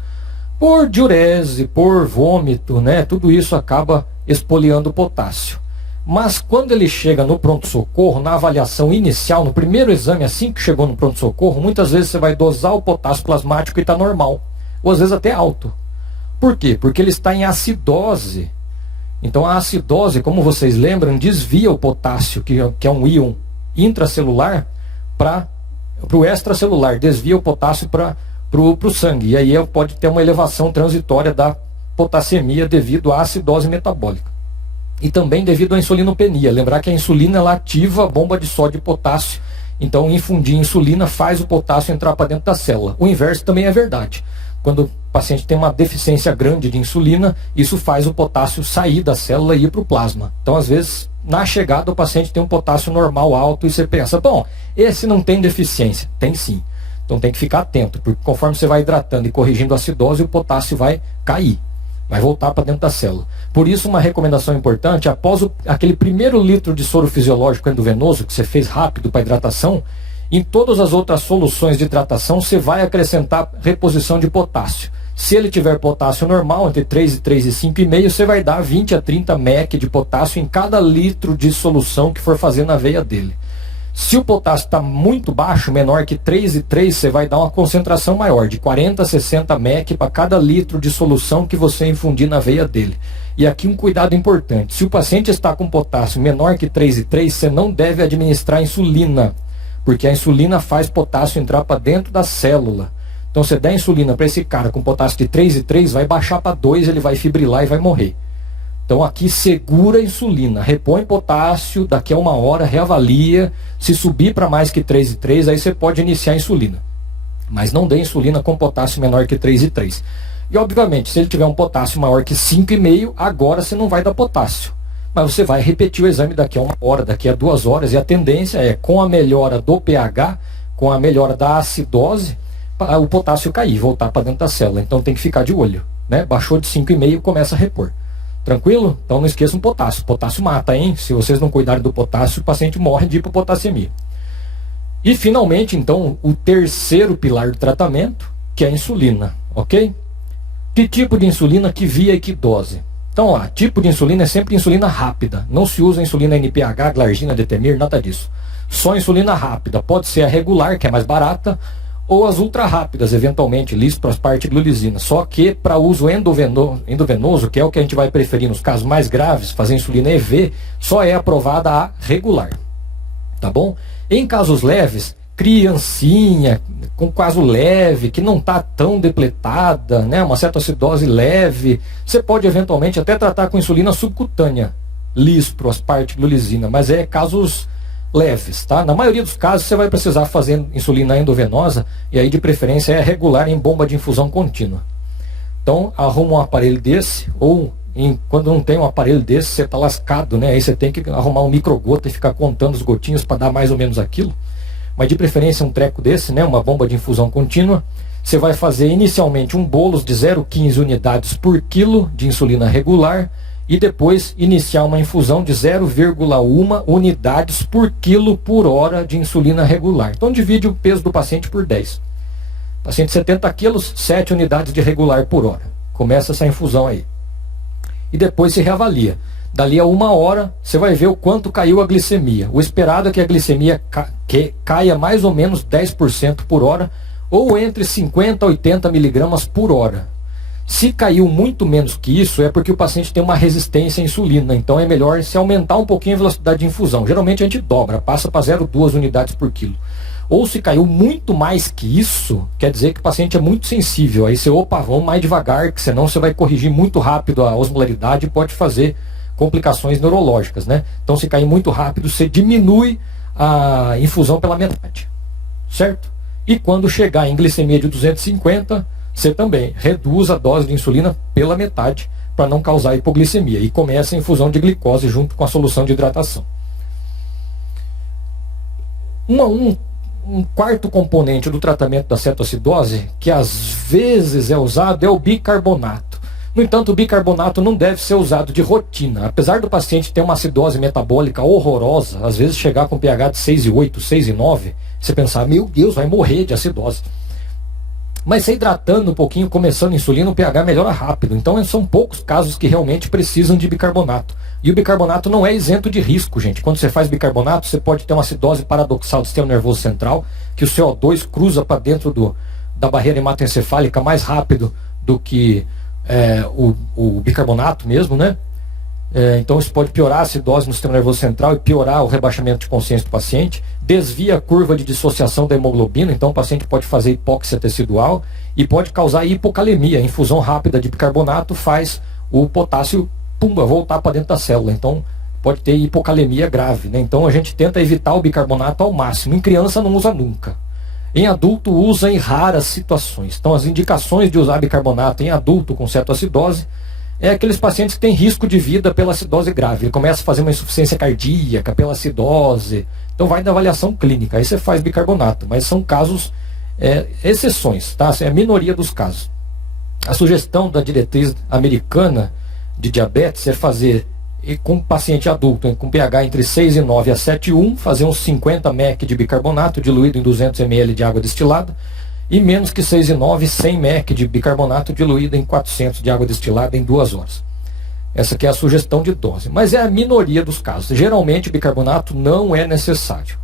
Por diurese, por vômito, né, tudo isso acaba expoliando o potássio. Mas quando ele chega no pronto-socorro, na avaliação inicial, no primeiro exame, assim que chegou no pronto-socorro, muitas vezes você vai dosar o potássio plasmático e está normal, ou às vezes até alto. Por quê? Porque ele está em acidose. Então a acidose, como vocês lembram, desvia o potássio, que é um íon intracelular, para o extracelular, desvia o potássio para o sangue. E aí pode ter uma elevação transitória da potassemia devido à acidose metabólica. E também devido à insulinopenia. Lembrar que a insulina ela ativa a bomba de sódio e potássio. Então infundir insulina faz o potássio entrar para dentro da célula. O inverso também é verdade. Quando o paciente tem uma deficiência grande de insulina, isso faz o potássio sair da célula e ir para o plasma. Então, às vezes, na chegada, o paciente tem um potássio normal alto e você pensa, bom, esse não tem deficiência. Tem sim. Então tem que ficar atento, porque conforme você vai hidratando e corrigindo a acidose, o potássio vai cair, vai voltar para dentro da célula. Por isso, uma recomendação importante, após aquele primeiro litro de soro fisiológico endovenoso que você fez rápido para hidratação, em todas as outras soluções de hidratação, você vai acrescentar reposição de potássio. Se ele tiver potássio normal, entre 3 e 3 e 5,5, você vai dar 20 a 30 mEq de potássio em cada litro de solução que for fazer na veia dele. Se o potássio está muito baixo, menor que 3 e 3, você vai dar uma concentração maior, de 40 a 60 mEq para cada litro de solução que você infundir na veia dele. E aqui um cuidado importante, se o paciente está com potássio menor que 3 e 3, você não deve administrar insulina, porque a insulina faz potássio entrar para dentro da célula. Então você der insulina para esse cara com potássio de 3 e 3, vai baixar para 2, ele vai fibrilar e vai morrer. Então aqui segura a insulina, repõe potássio, daqui a 1 hora reavalia, se subir para mais que 3 e 3, aí você pode iniciar a insulina. Mas não dê insulina com potássio menor que 3 e 3. E obviamente, se ele tiver um potássio maior que 5,5, agora você não vai dar potássio. Mas você vai repetir o exame daqui a 1 hora, daqui a 2 horas, e a tendência é, com a melhora do pH, com a melhora da acidose, o potássio cair, voltar para dentro da célula. Então tem que ficar de olho, né? Baixou de 5,5, começa a repor. Tranquilo? Então não esqueçam potássio. Potássio mata, hein? Se vocês não cuidarem do potássio, o paciente morre de hipopotassemia. E finalmente, então, o terceiro pilar do tratamento, que é a insulina, ok? Que tipo de insulina, que via e que dose? Então, lá, tipo de insulina é sempre insulina rápida. Não se usa insulina NPH, glargina, detemir, nada disso. Só insulina rápida. Pode ser a regular, que é mais barata, ou as ultra rápidas, eventualmente, lisprospart e glulizina. Só que para uso endovenoso, que é o que a gente vai preferir nos casos mais graves, fazer insulina EV, só é aprovada a regular. Tá bom? Em casos leves, criancinha, com caso leve, que não está tão depletada, né, uma cetoacidose leve, você pode eventualmente até tratar com insulina subcutânea, lisprospart, glulizina, mas é casos leves, tá? Na maioria dos casos você vai precisar fazer insulina endovenosa, e aí de preferência é regular em bomba de infusão contínua. Então arruma um aparelho desse, ou quando não tem um aparelho desse, você está lascado, né? Aí você tem que arrumar um microgota e ficar contando os gotinhos para dar mais ou menos aquilo. Mas de preferência um treco desse, né? Uma bomba de infusão contínua. Você vai fazer inicialmente um bolos de 0,15 unidades por quilo de insulina regular, e depois iniciar uma infusão de 0,1 unidades por quilo por hora de insulina regular. Então divide o peso do paciente por 10. Paciente 70 quilos, 7 unidades de regular por hora. Começa essa infusão aí. E depois se reavalia. Dali a 1 hora, você vai ver o quanto caiu a glicemia. O esperado é que a glicemia caia mais ou menos 10% por hora, ou entre 50 a 80 miligramas por hora. Se caiu muito menos que isso, é porque o paciente tem uma resistência à insulina. Então é melhor se aumentar um pouquinho a velocidade de infusão. Geralmente a gente dobra, passa para 0,2 unidades por quilo. Ou se caiu muito mais que isso, quer dizer que o paciente é muito sensível. Aí você, opa, vamos mais devagar, que senão você vai corrigir muito rápido a osmolaridade e pode fazer complicações neurológicas, né? Então, se cair muito rápido, você diminui a infusão pela metade, certo? E quando chegar em glicemia de 250, você também reduz a dose de insulina pela metade para não causar hipoglicemia e começa a infusão de glicose junto com a solução de hidratação. Um quarto componente do tratamento da cetoacidose, que às vezes é usado, é o bicarbonato. No entanto, o bicarbonato não deve ser usado de rotina. Apesar do paciente ter uma acidose metabólica horrorosa, às vezes chegar com pH de 6,8, 6,9, você pensar, meu Deus, vai morrer de acidose. Mas se hidratando um pouquinho, começando insulina, o pH melhora rápido. Então são poucos casos que realmente precisam de bicarbonato. E o bicarbonato não é isento de risco, gente. Quando você faz bicarbonato, você pode ter uma acidose paradoxal do sistema nervoso central, que o CO2 cruza para dentro da barreira hematoencefálica mais rápido do que o bicarbonato mesmo, né? Então isso pode piorar a acidose no sistema nervoso central e piorar o rebaixamento de consciência do paciente, desvia a curva de dissociação da hemoglobina, então o paciente pode fazer hipóxia tecidual e pode causar hipocalemia. A infusão rápida de bicarbonato faz o potássio voltar para dentro da célula, então pode ter hipocalemia grave, né? Então a gente tenta evitar o bicarbonato ao máximo. Em criança não usa nunca. Em adulto usa em raras situações. Então as indicações de usar bicarbonato em adulto com cetoacidose é aqueles pacientes que têm risco de vida pela acidose grave. Ele começa a fazer uma insuficiência cardíaca pela acidose. Então vai da avaliação clínica. Aí você faz bicarbonato. Mas são casos, exceções, tá? É a minoria dos casos. A sugestão da diretriz americana de diabetes é fazer com paciente adulto com pH entre 6,9 a 7,1, fazer uns 50 mEq de bicarbonato diluído em 200 ml de água destilada, e menos que 6,9, 100 mEq de bicarbonato diluído em 400 de água destilada em 2 horas. Essa aqui é a sugestão de dose, mas é a minoria dos casos. Geralmente bicarbonato não é necessário.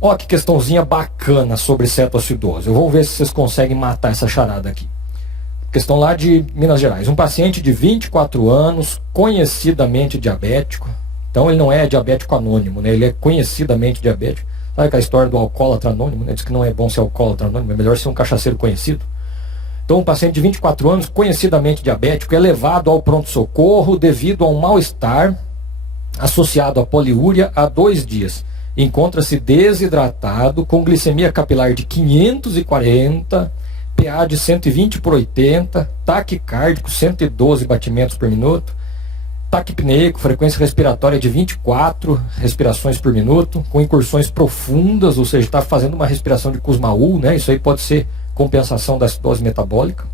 Ó, que questãozinha bacana sobre cetoacidose. Eu vou ver se vocês conseguem matar essa charada aqui. Questão lá de Minas Gerais. Um paciente de 24 anos, conhecidamente diabético. Então ele não é diabético anônimo, né? Ele é conhecidamente diabético. Sabe aquela história do alcoólatra anônimo, né? Diz que não é bom ser alcoólatra anônimo, é melhor ser um cachaceiro conhecido. Então um paciente de 24 anos, conhecidamente diabético, é levado ao pronto-socorro devido a um mal-estar associado à poliúria há 2 dias. Encontra-se desidratado, com glicemia capilar de 540, PA de 120 por 80, taquicárdico 112 batimentos por minuto, taquipneico, frequência respiratória de 24 respirações por minuto, com incursões profundas, ou seja, está fazendo uma respiração de Kussmaul, né? Isso aí pode ser compensação da acidose metabólica.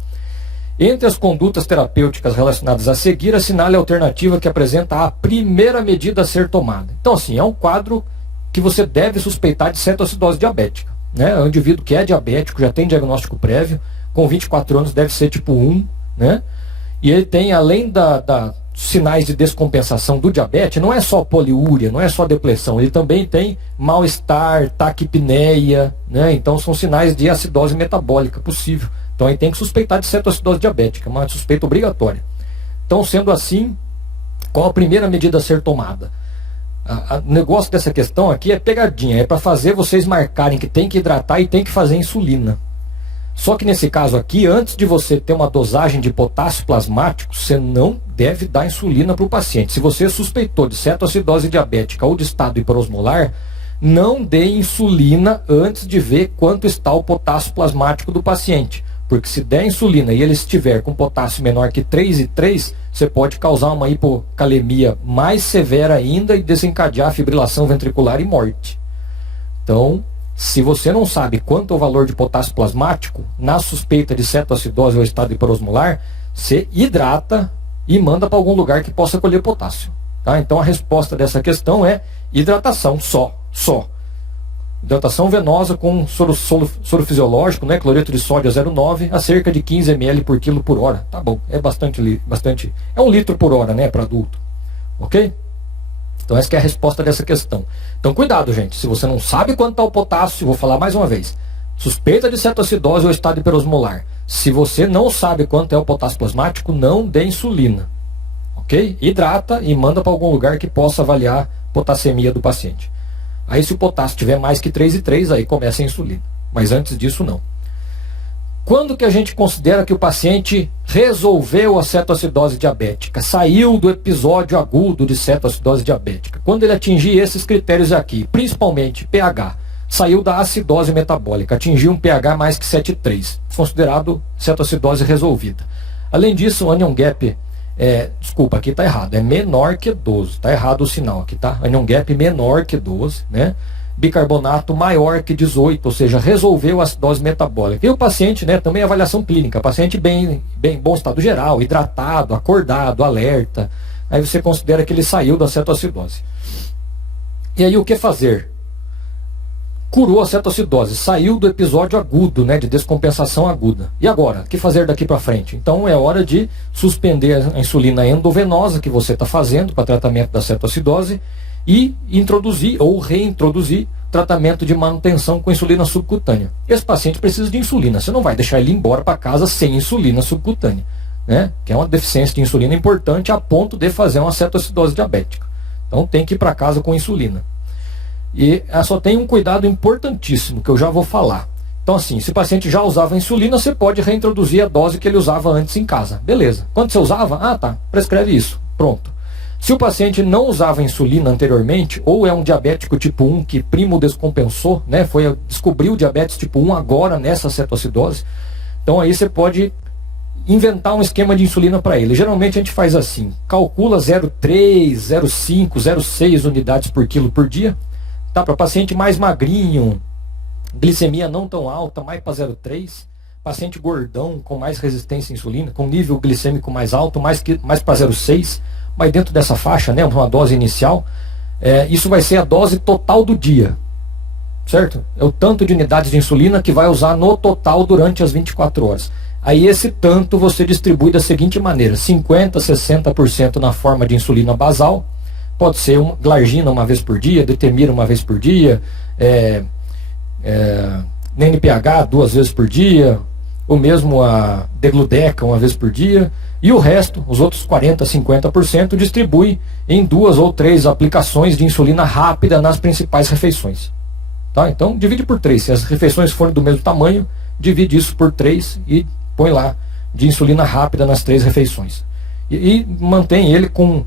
Entre as condutas terapêuticas relacionadas a seguir, assinale a alternativa que apresenta a primeira medida a ser tomada. Então, assim, é um quadro que você deve suspeitar de cetoacidose diabética, né? É um indivíduo que é diabético, já tem diagnóstico prévio, com 24 anos deve ser tipo 1, né? E ele tem, além da sinais de descompensação do diabetes, não é só poliúria, não é só depressão, ele também tem mal-estar, taquipneia, né? Então são sinais de acidose metabólica possível. Então aí tem que suspeitar de cetoacidose diabética, uma suspeita obrigatória. Então, sendo assim, qual a primeira medida a ser tomada? O negócio dessa questão aqui é pegadinha, é para fazer vocês marcarem que tem que hidratar e tem que fazer insulina. Só que nesse caso aqui, antes de você ter uma dosagem de potássio plasmático, você não deve dar insulina para o paciente. Se você suspeitou de cetoacidose diabética ou de estado hiperosmolar, não dê insulina antes de ver quanto está o potássio plasmático do paciente. Porque se der insulina e ele estiver com potássio menor que 3,3, você pode causar uma hipocalemia mais severa ainda e desencadear a fibrilação ventricular e morte. Então, se você não sabe quanto é o valor de potássio plasmático, na suspeita de cetoacidose ou estado hiperosmolar, você hidrata e manda para algum lugar que possa colher potássio. Tá? Então a resposta dessa questão é hidratação só. Hidratação venosa com soro fisiológico, né, cloreto de sódio a 0,9 a cerca de 15 ml por quilo por hora. Tá bom, é bastante, é 1 litro por hora, né, para adulto. Ok? Então essa que é a resposta dessa questão. Então cuidado, gente, se você não sabe quanto está o potássio, vou falar mais uma vez, suspeita de cetoacidose ou estado hiperosmolar. Se você não sabe quanto é o potássio plasmático, não dê insulina. Ok? Hidrata e manda para algum lugar que possa avaliar a potassemia do paciente. Aí se o potássio tiver mais que 3,3, aí começa a insulina. Mas antes disso não. Quando que a gente considera que o paciente resolveu a cetoacidose diabética, saiu do episódio agudo de cetoacidose diabética? Quando ele atingir esses critérios aqui, principalmente pH, saiu da acidose metabólica, atingiu um pH mais que 7,3, considerado cetoacidose resolvida. Além disso, o anion gap, desculpa, aqui está errado, é menor que 12, está errado o sinal aqui, tá? Anion gap menor que 12, né? Bicarbonato maior que 18, ou seja, resolveu a acidose metabólica. E o paciente, né, também avaliação clínica, paciente bem bom estado geral, hidratado, acordado, alerta. Aí você considera que ele saiu da cetoacidose. E aí o que fazer? Curou a cetoacidose, saiu do episódio agudo, né, de descompensação aguda. E agora, o que fazer daqui para frente? Então é hora de suspender a insulina endovenosa que você está fazendo para tratamento da cetoacidose e introduzir ou reintroduzir tratamento de manutenção com insulina subcutânea. Esse paciente precisa de insulina, você não vai deixar ele embora para casa sem insulina subcutânea, né? Que é uma deficiência de insulina importante a ponto de fazer uma cetoacidose diabética. Então tem que ir para casa com insulina. E só tem um cuidado importantíssimo que eu já vou falar. Então assim, se o paciente já usava insulina, você pode reintroduzir a dose que ele usava antes em casa. Beleza. Quando você usava? Ah, tá, prescreve isso. Pronto. Se o paciente não usava insulina anteriormente, ou é um diabético tipo 1 que primo descompensou, né, descobriu o diabetes tipo 1 agora nessa cetoacidose, então aí você pode inventar um esquema de insulina para ele. Geralmente a gente faz assim, calcula 0,3, 0,5, 0,6 unidades por quilo por dia, tá? Para paciente mais magrinho, glicemia não tão alta, mais para 0,3, paciente gordão com mais resistência à insulina, com nível glicêmico mais alto, mais para 0,6, mas dentro dessa faixa, né, uma dose inicial, isso vai ser a dose total do dia, certo? É o tanto de unidades de insulina que vai usar no total durante as 24 horas. Aí esse tanto você distribui da seguinte maneira, 50%, 60% na forma de insulina basal, pode ser glargina uma vez por dia, detemira uma vez por dia, NPH 2 vezes por dia, ou mesmo a degludeca uma vez por dia, e o resto, os outros 40%, 50%, distribui em 2 ou 3 aplicações de insulina rápida nas principais refeições. Tá? Então, divide por 3. Se as refeições forem do mesmo tamanho, divide isso por 3 e põe lá de insulina rápida nas 3 refeições. E mantém ele com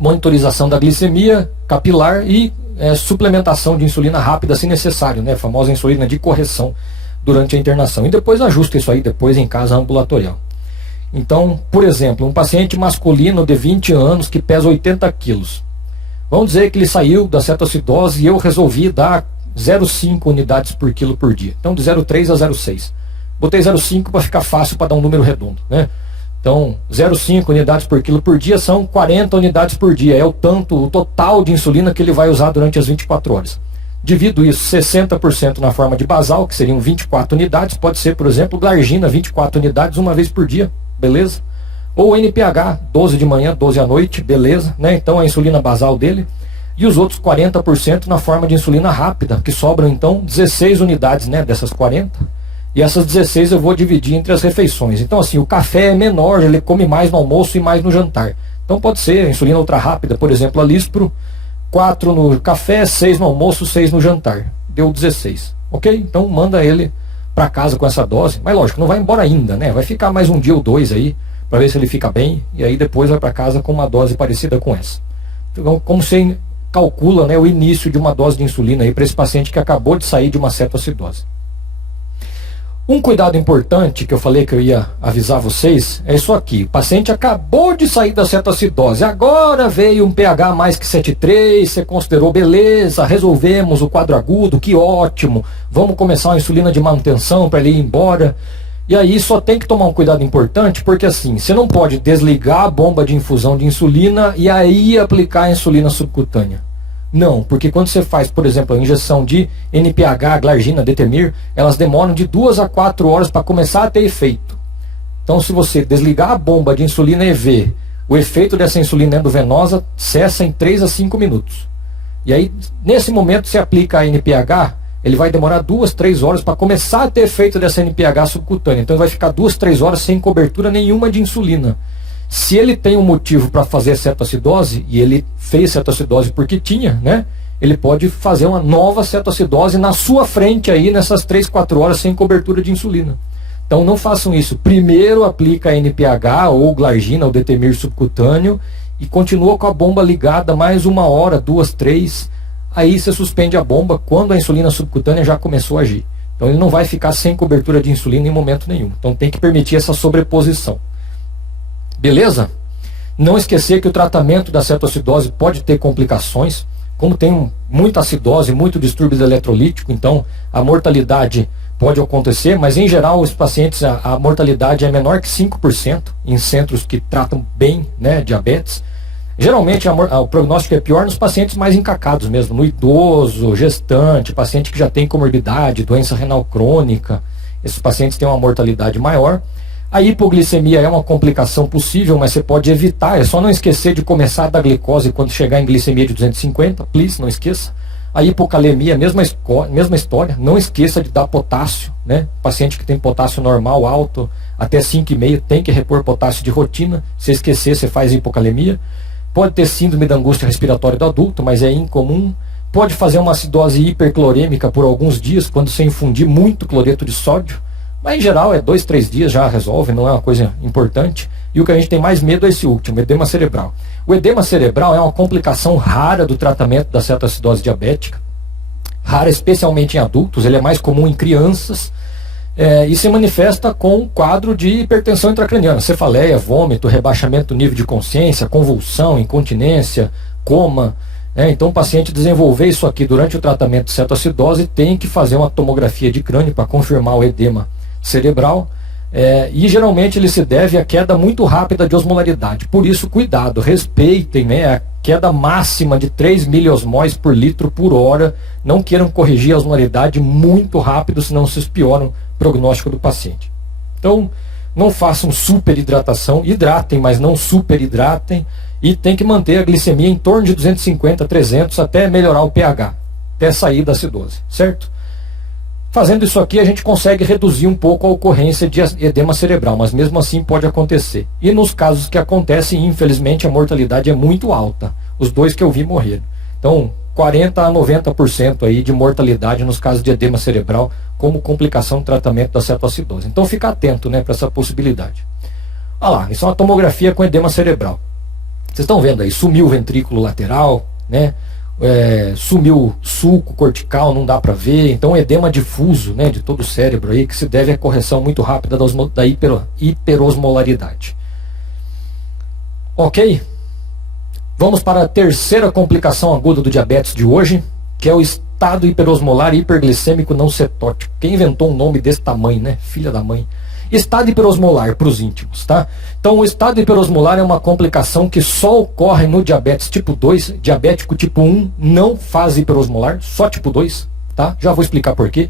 monitorização da glicemia capilar e suplementação de insulina rápida se necessário, né? A famosa insulina de correção durante a internação. E depois ajusta isso aí depois em casa ambulatorial. Então, por exemplo, um paciente masculino de 20 anos que pesa 80 quilos. Vamos dizer que ele saiu da cetoacidose e eu resolvi dar 0,5 unidades por quilo por dia. Então, de 0,3 a 0,6. Botei 0,5 para ficar fácil para dar um número redondo, né? Então, 0,5 unidades por quilo por dia são 40 unidades por dia. É o total de insulina que ele vai usar durante as 24 horas. Divido isso 60% na forma de basal, que seriam 24 unidades. Pode ser, por exemplo, glargina, 24 unidades uma vez por dia, beleza? Ou NPH, 12 de manhã, 12 à noite, beleza? Né? Então a insulina basal dele. E os outros 40% na forma de insulina rápida, que sobram então 16 unidades, né, dessas 40. E essas 16 eu vou dividir entre as refeições. Então assim, o café é menor, ele come mais no almoço e mais no jantar. Então pode ser a insulina ultra rápida, por exemplo, a Lispro, 4 no café, 6 no almoço, 6 no jantar. Deu 16. Ok? Então manda ele para casa com essa dose. Mas lógico, não vai embora ainda, né? Vai ficar mais um dia ou 2 aí, para ver se ele fica bem. E aí depois vai para casa com uma dose parecida com essa. Então, como você calcula, né, o início de uma dose de insulina aí para esse paciente que acabou de sair de uma cetoacidose. Um cuidado importante que eu falei que eu ia avisar vocês é isso aqui. O paciente acabou de sair da cetoacidose, agora veio um pH mais que 7,3, você considerou, beleza, resolvemos o quadro agudo, que ótimo, vamos começar uma insulina de manutenção para ele ir embora. E aí só tem que tomar um cuidado importante, porque assim, você não pode desligar a bomba de infusão de insulina e aí aplicar a insulina subcutânea. Não, porque quando você faz, por exemplo, a injeção de NPH, glargina, detemir, elas demoram de 2 a 4 horas para começar a ter efeito. Então, se você desligar a bomba de insulina EV, o efeito dessa insulina endovenosa cessa em 3 a 5 minutos. E aí, nesse momento, você aplica a NPH, ele vai demorar 2, 3 horas para começar a ter efeito dessa NPH subcutânea. Então, ele vai ficar 2, 3 horas sem cobertura nenhuma de insulina. Se ele tem um motivo para fazer cetoacidose, e ele fez cetoacidose porque tinha, né? ele pode fazer uma nova cetoacidose na sua frente aí nessas 3, 4 horas sem cobertura de insulina. Então não façam isso. Primeiro aplica a NPH ou glargina ou detemir subcutâneo e continua com a bomba ligada mais 1 hora, 2, 3. Aí você suspende a bomba quando a insulina subcutânea já começou a agir. Então ele não vai ficar sem cobertura de insulina em momento nenhum. Então tem que permitir essa sobreposição. Beleza? Não esquecer que o tratamento da cetoacidose pode ter complicações. Como tem muita acidose, muito distúrbio eletrolítico, então a mortalidade pode acontecer, mas em geral os pacientes, a mortalidade é menor que 5% em centros que tratam bem, né, diabetes. Geralmente o prognóstico é pior nos pacientes mais encacados mesmo, no idoso, gestante, paciente que já tem comorbidade, doença renal crônica. Esses pacientes têm uma mortalidade maior. A hipoglicemia é uma complicação possível, mas você pode evitar. É só não esquecer de começar a dar glicose quando chegar em glicemia de 250, please, não esqueça. A hipocalemia, mesma história, não esqueça de dar potássio, né? Paciente que tem potássio normal, alto, até 5,5, tem que repor potássio de rotina. Se esquecer, você faz hipocalemia. Pode ter síndrome da angústia respiratória do adulto, mas é incomum. Pode fazer uma acidose hiperclorêmica por alguns dias, quando você infundir muito cloreto de sódio. Mas em geral é 2, 3 dias já resolve, não é uma coisa importante. E o que a gente tem mais medo é esse último, edema cerebral. O edema cerebral é uma complicação rara do tratamento da cetoacidose diabética. Rara especialmente em adultos, ele é mais comum em crianças. E se manifesta com um quadro de hipertensão intracraniana, cefaleia, vômito, rebaixamento do nível de consciência, convulsão, incontinência, coma. Então o paciente desenvolver isso aqui durante o tratamento de cetoacidose tem que fazer uma tomografia de crânio para confirmar o edema cerebral. E geralmente ele se deve à queda muito rápida de osmolaridade. Por isso, cuidado, respeitem, né, a queda máxima de 3 miliosmóis por litro por hora. Não queiram corrigir a osmolaridade muito rápido, senão vocês pioram o prognóstico do paciente. Então, não façam superidratação, hidratem, mas não superidratem. E tem que manter a glicemia em torno de 250, 300, até melhorar o pH, até sair da acidose, certo? Fazendo isso aqui, a gente consegue reduzir um pouco a ocorrência de edema cerebral, mas mesmo assim pode acontecer. E nos casos que acontecem, infelizmente, a mortalidade é muito alta. Os 2 que eu vi morreram. Então, 40 a 90% aí de mortalidade nos casos de edema cerebral como complicação do tratamento da cetoacidose. Então, fica atento, né, para essa possibilidade. Olha lá, isso é uma tomografia com edema cerebral. Vocês estão vendo aí, sumiu o ventrículo lateral, né? Sumiu o sulco cortical, não dá para ver. Então edema difuso, né, de todo o cérebro aí, que se deve à correção muito rápida da hiperosmolaridade. Ok? Vamos para a terceira complicação aguda do diabetes de hoje, que é o estado hiperosmolar e hiperglicêmico não cetótico. Quem inventou um nome desse tamanho, né? Filha da mãe. Estado hiperosmolar para os íntimos, tá? Então o estado hiperosmolar é uma complicação que só ocorre no diabetes tipo 2, diabético tipo 1 não faz hiperosmolar, só tipo 2, tá? Já vou explicar por quê.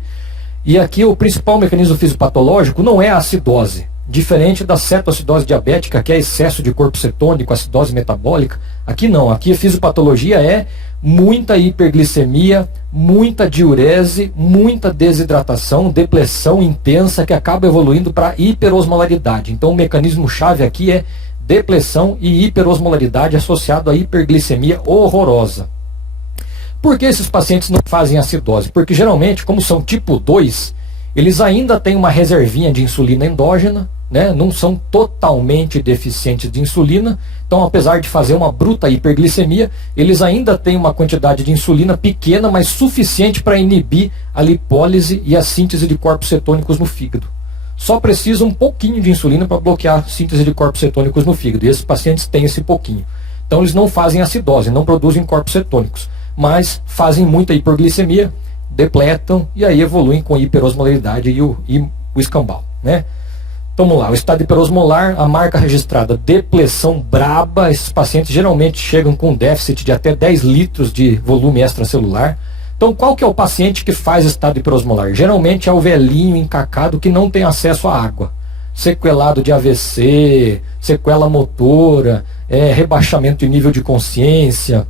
E aqui o principal mecanismo fisiopatológico não é a acidose, diferente da cetoacidose diabética, que é excesso de corpo cetônico, acidose metabólica. Aqui não, aqui a fisiopatologia é muita hiperglicemia, muita diurese, muita desidratação, depressão intensa que acaba evoluindo para hiperosmolaridade. Então o mecanismo-chave aqui é depressão e hiperosmolaridade associado à hiperglicemia horrorosa. Por que esses pacientes não fazem acidose? Porque geralmente, como são tipo 2, eles ainda têm uma reservinha de insulina endógena, né? Não são totalmente deficientes de insulina. Então, apesar de fazer uma bruta hiperglicemia, eles ainda têm uma quantidade de insulina pequena, mas suficiente para inibir a lipólise e a síntese de corpos cetônicos no fígado. Só precisa um pouquinho de insulina para bloquear a síntese de corpos cetônicos no fígado. E esses pacientes têm esse pouquinho. Então, eles não fazem acidose, não produzem corpos cetônicos, mas fazem muita hiperglicemia, depletam e aí evoluem com hiperosmolaridade e o escambau, né? Então, vamos lá, o estado hiperosmolar, a marca registrada, depressão braba. Esses pacientes geralmente chegam com déficit de até 10 litros de volume extracelular. Então, qual que é o paciente que faz estado hiperosmolar? Geralmente é o velhinho encacado que não tem acesso à água. Sequelado de AVC, sequela motora, rebaixamento de nível de consciência.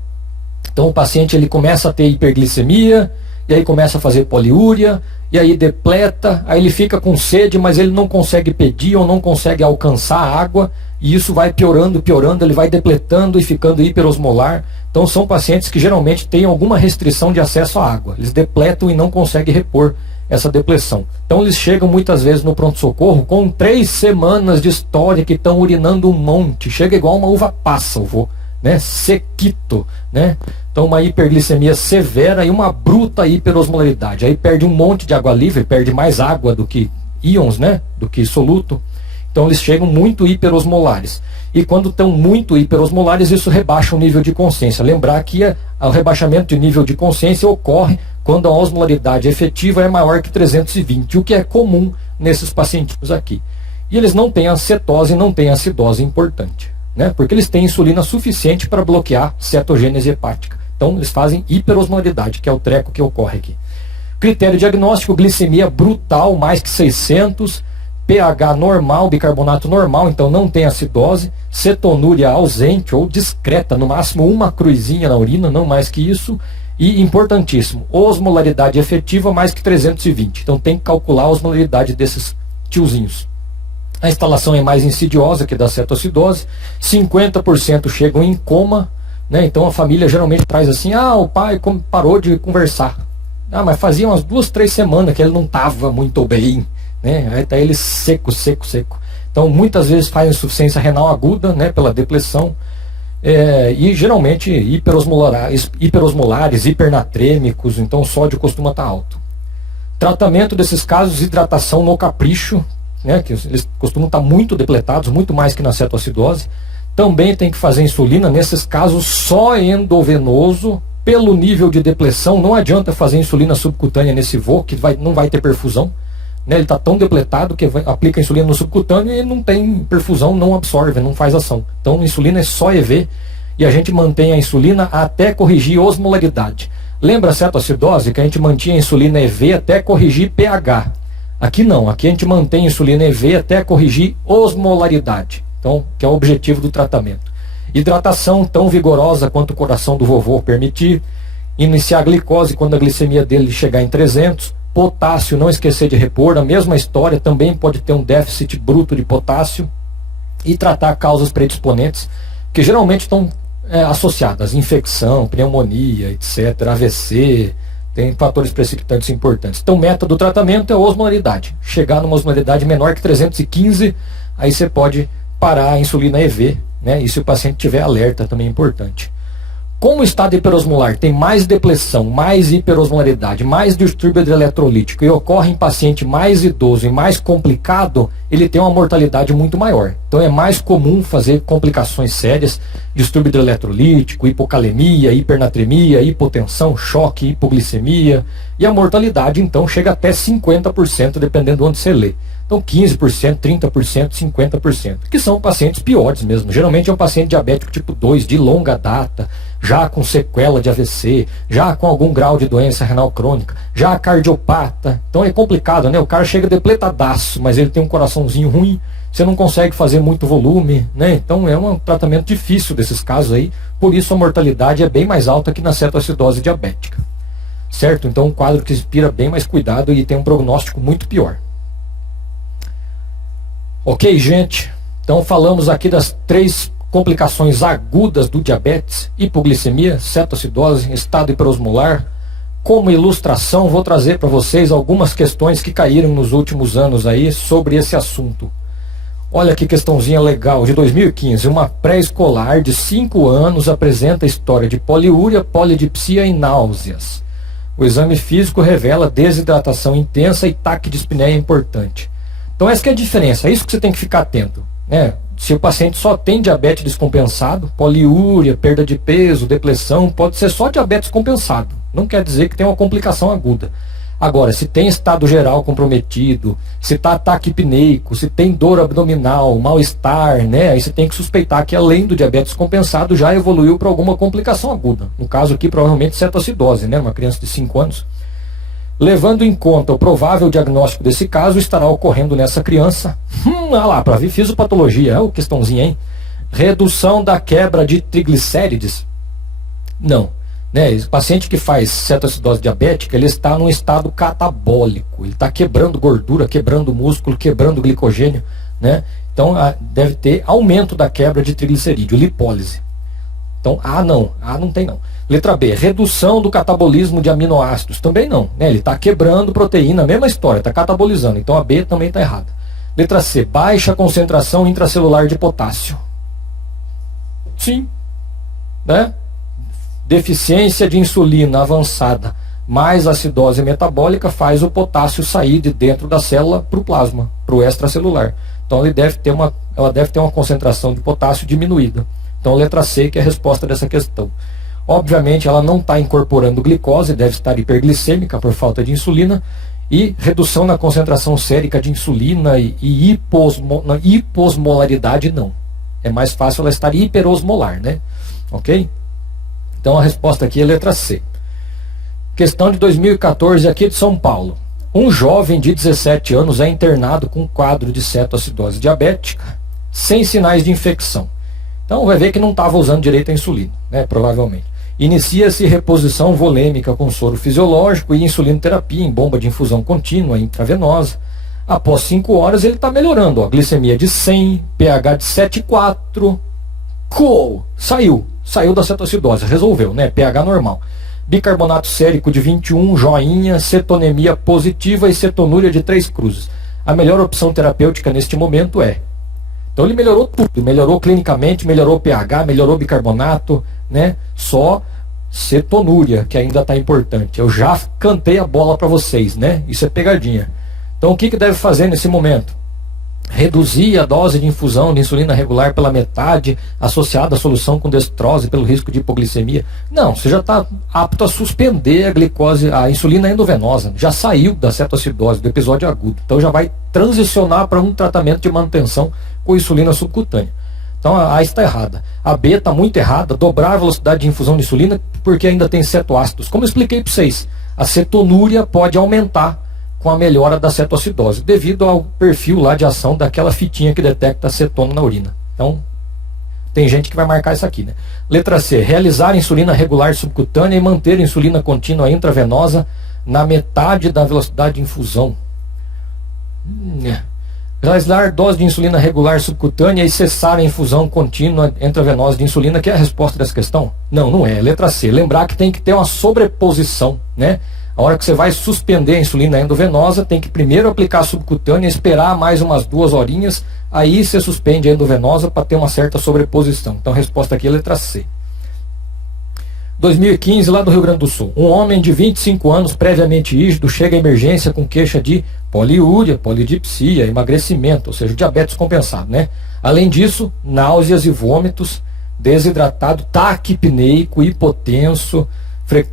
Então, o paciente ele começa a ter hiperglicemia, e aí começa a fazer poliúria, e aí depleta, aí ele fica com sede, mas ele não consegue pedir ou não consegue alcançar a água, e isso vai piorando, piorando, ele vai depletando e ficando hiperosmolar. Então são pacientes que geralmente têm alguma restrição de acesso à água, eles depletam e não conseguem repor essa depleção. Então eles chegam muitas vezes no pronto-socorro com 3 semanas de história que estão urinando um monte, chega igual uma uva passa, o vô, né? Sequito, né? Então uma hiperglicemia severa e uma bruta hiperosmolaridade. Aí perde um monte de água livre, perde mais água do que íons, né? Do que soluto. Então eles chegam muito hiperosmolares. E quando estão muito hiperosmolares, isso rebaixa o nível de consciência. Lembrar que o rebaixamento de nível de consciência ocorre quando a osmolaridade efetiva é maior que 320, o que é comum nesses pacientinhos aqui. E eles não têm acetose, não têm acidose importante, né? Porque eles têm insulina suficiente para bloquear cetogênese hepática. Então eles fazem hiperosmolaridade, que é o treco que ocorre aqui. Critério diagnóstico: glicemia brutal, mais que 600, pH normal, bicarbonato normal, então não tem acidose, cetonúria ausente ou discreta, no máximo uma cruzinha na urina, não mais que isso. E importantíssimo, osmolaridade efetiva mais que 320. Então tem que calcular a osmolaridade desses tiozinhos. A instalação é mais insidiosa que da cetoacidose. 50% chegam em coma, né? Então a família geralmente traz assim: ah, o pai parou de conversar. Ah, mas fazia umas 2, 3 semanas que ele não estava muito bem, né? Aí tá ele seco. Então muitas vezes faz insuficiência renal aguda, né? Pela depressão. E geralmente hiperosmolares, hipernatrêmicos, então o sódio costuma estar alto. Tratamento desses casos: hidratação no capricho, né, que eles costumam estar muito depletados, muito mais que na cetoacidose. Também tem que fazer insulina, nesses casos só endovenoso, pelo nível de depressão. Não adianta fazer insulina subcutânea nesse vô, que não vai ter perfusão, né? Ele está tão depletado que aplica insulina no subcutâneo e não tem perfusão, não absorve, não faz ação. Então insulina é só EV, e a gente mantém a insulina até corrigir osmolaridade. Lembra a cetoacidose que a gente mantinha a insulina EV até corrigir pH? Aqui não, aqui a gente mantém a insulina EV até corrigir osmolaridade, então, que é o objetivo do tratamento. Hidratação tão vigorosa quanto o coração do vovô permitir. Iniciar a glicose quando a glicemia dele chegar em 300. Potássio, não esquecer de repor, a mesma história, também pode ter um déficit bruto de potássio. E tratar causas predisponentes, que geralmente estão associadas: infecção, pneumonia, etc., AVC, tem fatores precipitantes importantes. Então, meta do tratamento é a osmolaridade. Chegar numa osmolaridade menor que 315, aí você pode parar a insulina EV, né? E se o paciente tiver alerta, também é importante. Como o estado hiperosmolar tem mais depressão, mais hiperosmolaridade, mais distúrbio hidroeletrolítico e ocorre em paciente mais idoso e mais complicado, ele tem uma mortalidade muito maior. Então é mais comum fazer complicações sérias: distúrbio hidroeletrolítico, hipocalemia, hipernatremia, hipotensão, choque, hipoglicemia. E a mortalidade então chega até 50%, dependendo de onde você lê. Então 15%, 30%, 50%, que são pacientes piores mesmo. Geralmente é um paciente diabético tipo 2, de longa data, já com sequela de AVC, já com algum grau de doença renal crônica, já cardiopata. Então é complicado, né? O cara chega depletadaço, mas ele tem um coraçãozinho ruim, você não consegue fazer muito volume, né? Então é um tratamento difícil desses casos aí, por isso a mortalidade é bem mais alta que na cetoacidose diabética. Certo? Então um quadro que inspira bem mais cuidado e tem um prognóstico muito pior. Ok, gente? Então falamos aqui das 3 complicações agudas do diabetes: hipoglicemia, cetoacidose, estado hiperosmolar. Como ilustração, vou trazer para vocês algumas questões que caíram nos últimos anos aí sobre esse assunto. Olha que questãozinha legal, de 2015. Uma pré-escolar de 5 anos apresenta história de poliúria, polidipsia e náuseas. O exame físico revela desidratação intensa e taquidispneia importante. Então essa que é a diferença, é isso que você tem que ficar atento, né? Se o paciente só tem diabetes descompensado, poliúria, perda de peso, depressão, pode ser só diabetes compensado, não quer dizer que tem uma complicação aguda. Agora, se tem estado geral comprometido, se está taquipneico, se tem dor abdominal, mal-estar, né? Aí você tem que suspeitar que além do diabetes compensado já evoluiu para alguma complicação aguda. No caso aqui, provavelmente cetoacidose, né? Uma criança de 5 anos. Levando em conta o provável diagnóstico desse caso, estará ocorrendo nessa criança, olha lá, para ver fisiopatologia, é o questãozinha, hein? Redução da quebra de triglicérides? Não. Né? O paciente que faz cetoacidose diabética, ele está num estado catabólico, ele está quebrando gordura, quebrando músculo, quebrando glicogênio, né? Então deve ter aumento da quebra de triglicerídeo, lipólise. Então A não tem não. Letra B, redução do catabolismo de aminoácidos, também não, né? Ele está quebrando proteína, mesma história, está catabolizando, então a B também está errada. Letra C, baixa concentração intracelular de potássio. Sim, né? Deficiência de insulina avançada mais acidose metabólica faz o potássio sair de dentro da célula para o plasma, para o extracelular. Então ela deve ter uma concentração de potássio diminuída. Então letra C que é a resposta dessa questão. Obviamente ela não está incorporando glicose, deve estar hiperglicêmica por falta de insulina, e redução na concentração sérica de insulina e hiposmolaridade não. É mais fácil ela estar hiperosmolar, né? Ok? Então a resposta aqui é letra C. Questão de 2014 aqui de São Paulo. Um jovem de 17 anos é internado com quadro de cetoacidose diabética sem sinais de infecção. Então vai ver que não estava usando direito a insulina, né? Provavelmente. Inicia-se reposição volêmica com soro fisiológico e insulinoterapia em bomba de infusão contínua intravenosa. Após 5 horas ele está melhorando, ó, glicemia de 100, pH de 7,4. Cool! Saiu da cetoacidose, resolveu, né? pH normal. Bicarbonato sérico de 21, joinha, cetonemia positiva e cetonúria de 3 cruzes. A melhor opção terapêutica neste momento é. Então ele melhorou tudo, melhorou clinicamente, melhorou pH, melhorou bicarbonato, né? Só cetonúria, que ainda está importante. Eu já cantei a bola para vocês, né? Isso é pegadinha. Então o que deve fazer nesse momento? Reduzir a dose de infusão de insulina regular pela metade, associada à solução com destrose pelo risco de hipoglicemia. Não, você já está apto a suspender a glicose, a insulina endovenosa. Já saiu da cetoacidose, do episódio agudo. Então já vai transicionar para um tratamento de manutenção com insulina subcutânea. Então a A está errada. A B está muito errada, dobrar a velocidade de infusão de insulina porque ainda tem cetoácidos. Como eu expliquei para vocês, a cetonúria pode aumentar com a melhora da cetoacidose, devido ao perfil lá de ação daquela fitinha que detecta acetona na urina. Então, tem gente que vai marcar isso aqui, né? Letra C, realizar insulina regular subcutânea e manter insulina contínua intravenosa na metade da velocidade de infusão. Realizar dose de insulina regular subcutânea e cessar a infusão contínua intravenosa de insulina, que é a resposta dessa questão? Não é. Letra C, lembrar que tem que ter uma sobreposição, né? A hora que você vai suspender a insulina endovenosa, tem que primeiro aplicar a subcutânea, esperar mais umas 2 horinhas, aí você suspende a endovenosa para ter uma certa sobreposição. Então a resposta aqui é a letra C. 2015, lá do Rio Grande do Sul. Um homem de 25 anos, previamente rígido, chega à emergência com queixa de poliúria, polidipsia, emagrecimento, ou seja, diabetes compensado, né? Além disso, náuseas e vômitos, desidratado, taquipneico, hipotenso,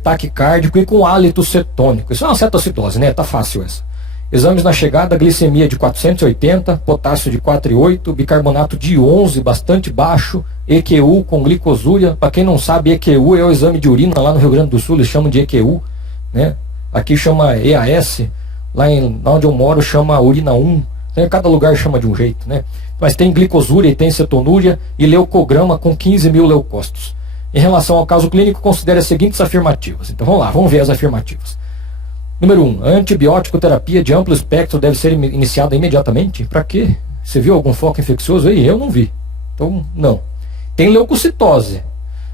taquicárdico e com hálito cetônico. Isso é uma cetoacidose, né? Tá fácil essa. Exames na chegada, glicemia de 480, potássio de 4,8, bicarbonato de 11, bastante baixo, EQU com glicosúria. Para quem não sabe, EQU é o exame de urina lá no Rio Grande do Sul, eles chamam de EQU, né? Aqui chama EAS, lá onde eu moro chama urina 1. Então, cada lugar chama de um jeito, né? Mas tem glicosúria e tem cetonúria e leucograma com 15 mil leucócitos. Em relação ao caso clínico, considere as seguintes afirmativas. Então vamos lá, vamos ver as afirmativas. Número 1, a antibiótico terapia de amplo espectro deve ser iniciada imediatamente? Para quê? Você viu algum foco infeccioso aí? Eu não vi. Então, não. Tem leucocitose,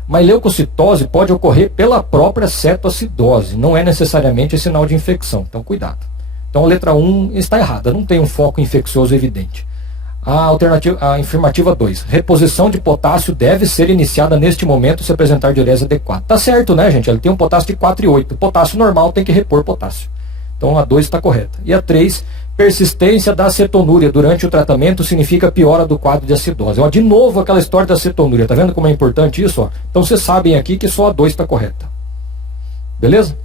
mas leucocitose pode ocorrer pela própria cetoacidose, não é necessariamente sinal de infecção, então cuidado. Então a letra 1 está errada, não tem um foco infeccioso evidente. A afirmativa 2, reposição de potássio deve ser iniciada neste momento se apresentar diurese adequada. Tá certo, né, gente? Ele tem um potássio de 4,8. Potássio normal tem que repor potássio. Então a 2 está correta. E a 3, persistência da cetonúria durante o tratamento significa piora do quadro de acidose. Ó, de novo aquela história da cetonúria. Tá vendo como é importante isso? Ó? Então vocês sabem aqui que só a 2 está correta. Beleza?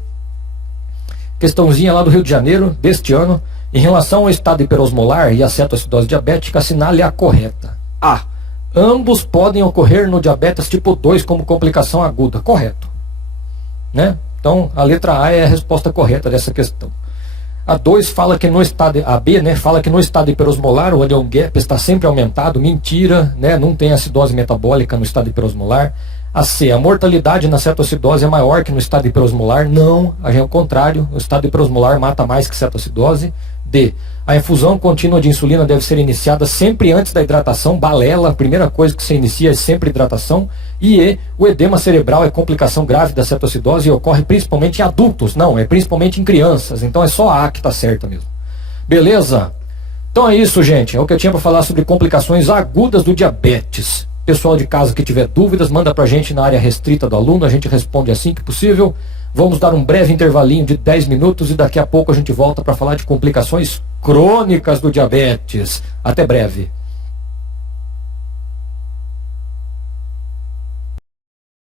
Questãozinha lá do Rio de Janeiro, deste ano. Em relação ao estado hiperosmolar e a cetoacidose diabética, assinale a correta. A. Ambos podem ocorrer no diabetes tipo 2 como complicação aguda. Correto. Né? Então, a letra A é a resposta correta dessa questão. A 2 fala que no estado, a B, né, fala que no estado hiperosmolar o onion gap está sempre aumentado. Mentira, né? Não tem acidose metabólica no estado hiperosmolar. A C, a mortalidade na cetoacidose é maior que no estado hiperosmolar? Não, é o contrário, o estado hiperosmolar mata mais que cetoacidose. D, a infusão contínua de insulina deve ser iniciada sempre antes da hidratação, balela, a primeira coisa que você inicia é sempre hidratação. E E, o edema cerebral é complicação grave da cetoacidose e ocorre principalmente em adultos, não, é principalmente em crianças, então é só a A que está certa mesmo. Beleza? Então é isso, gente, é o que eu tinha para falar sobre complicações agudas do diabetes. Pessoal de casa que tiver dúvidas, manda pra gente na área restrita do aluno, a gente responde assim que possível. Vamos dar um breve intervalinho de 10 minutos e daqui a pouco a gente volta para falar de complicações crônicas do diabetes. Até breve.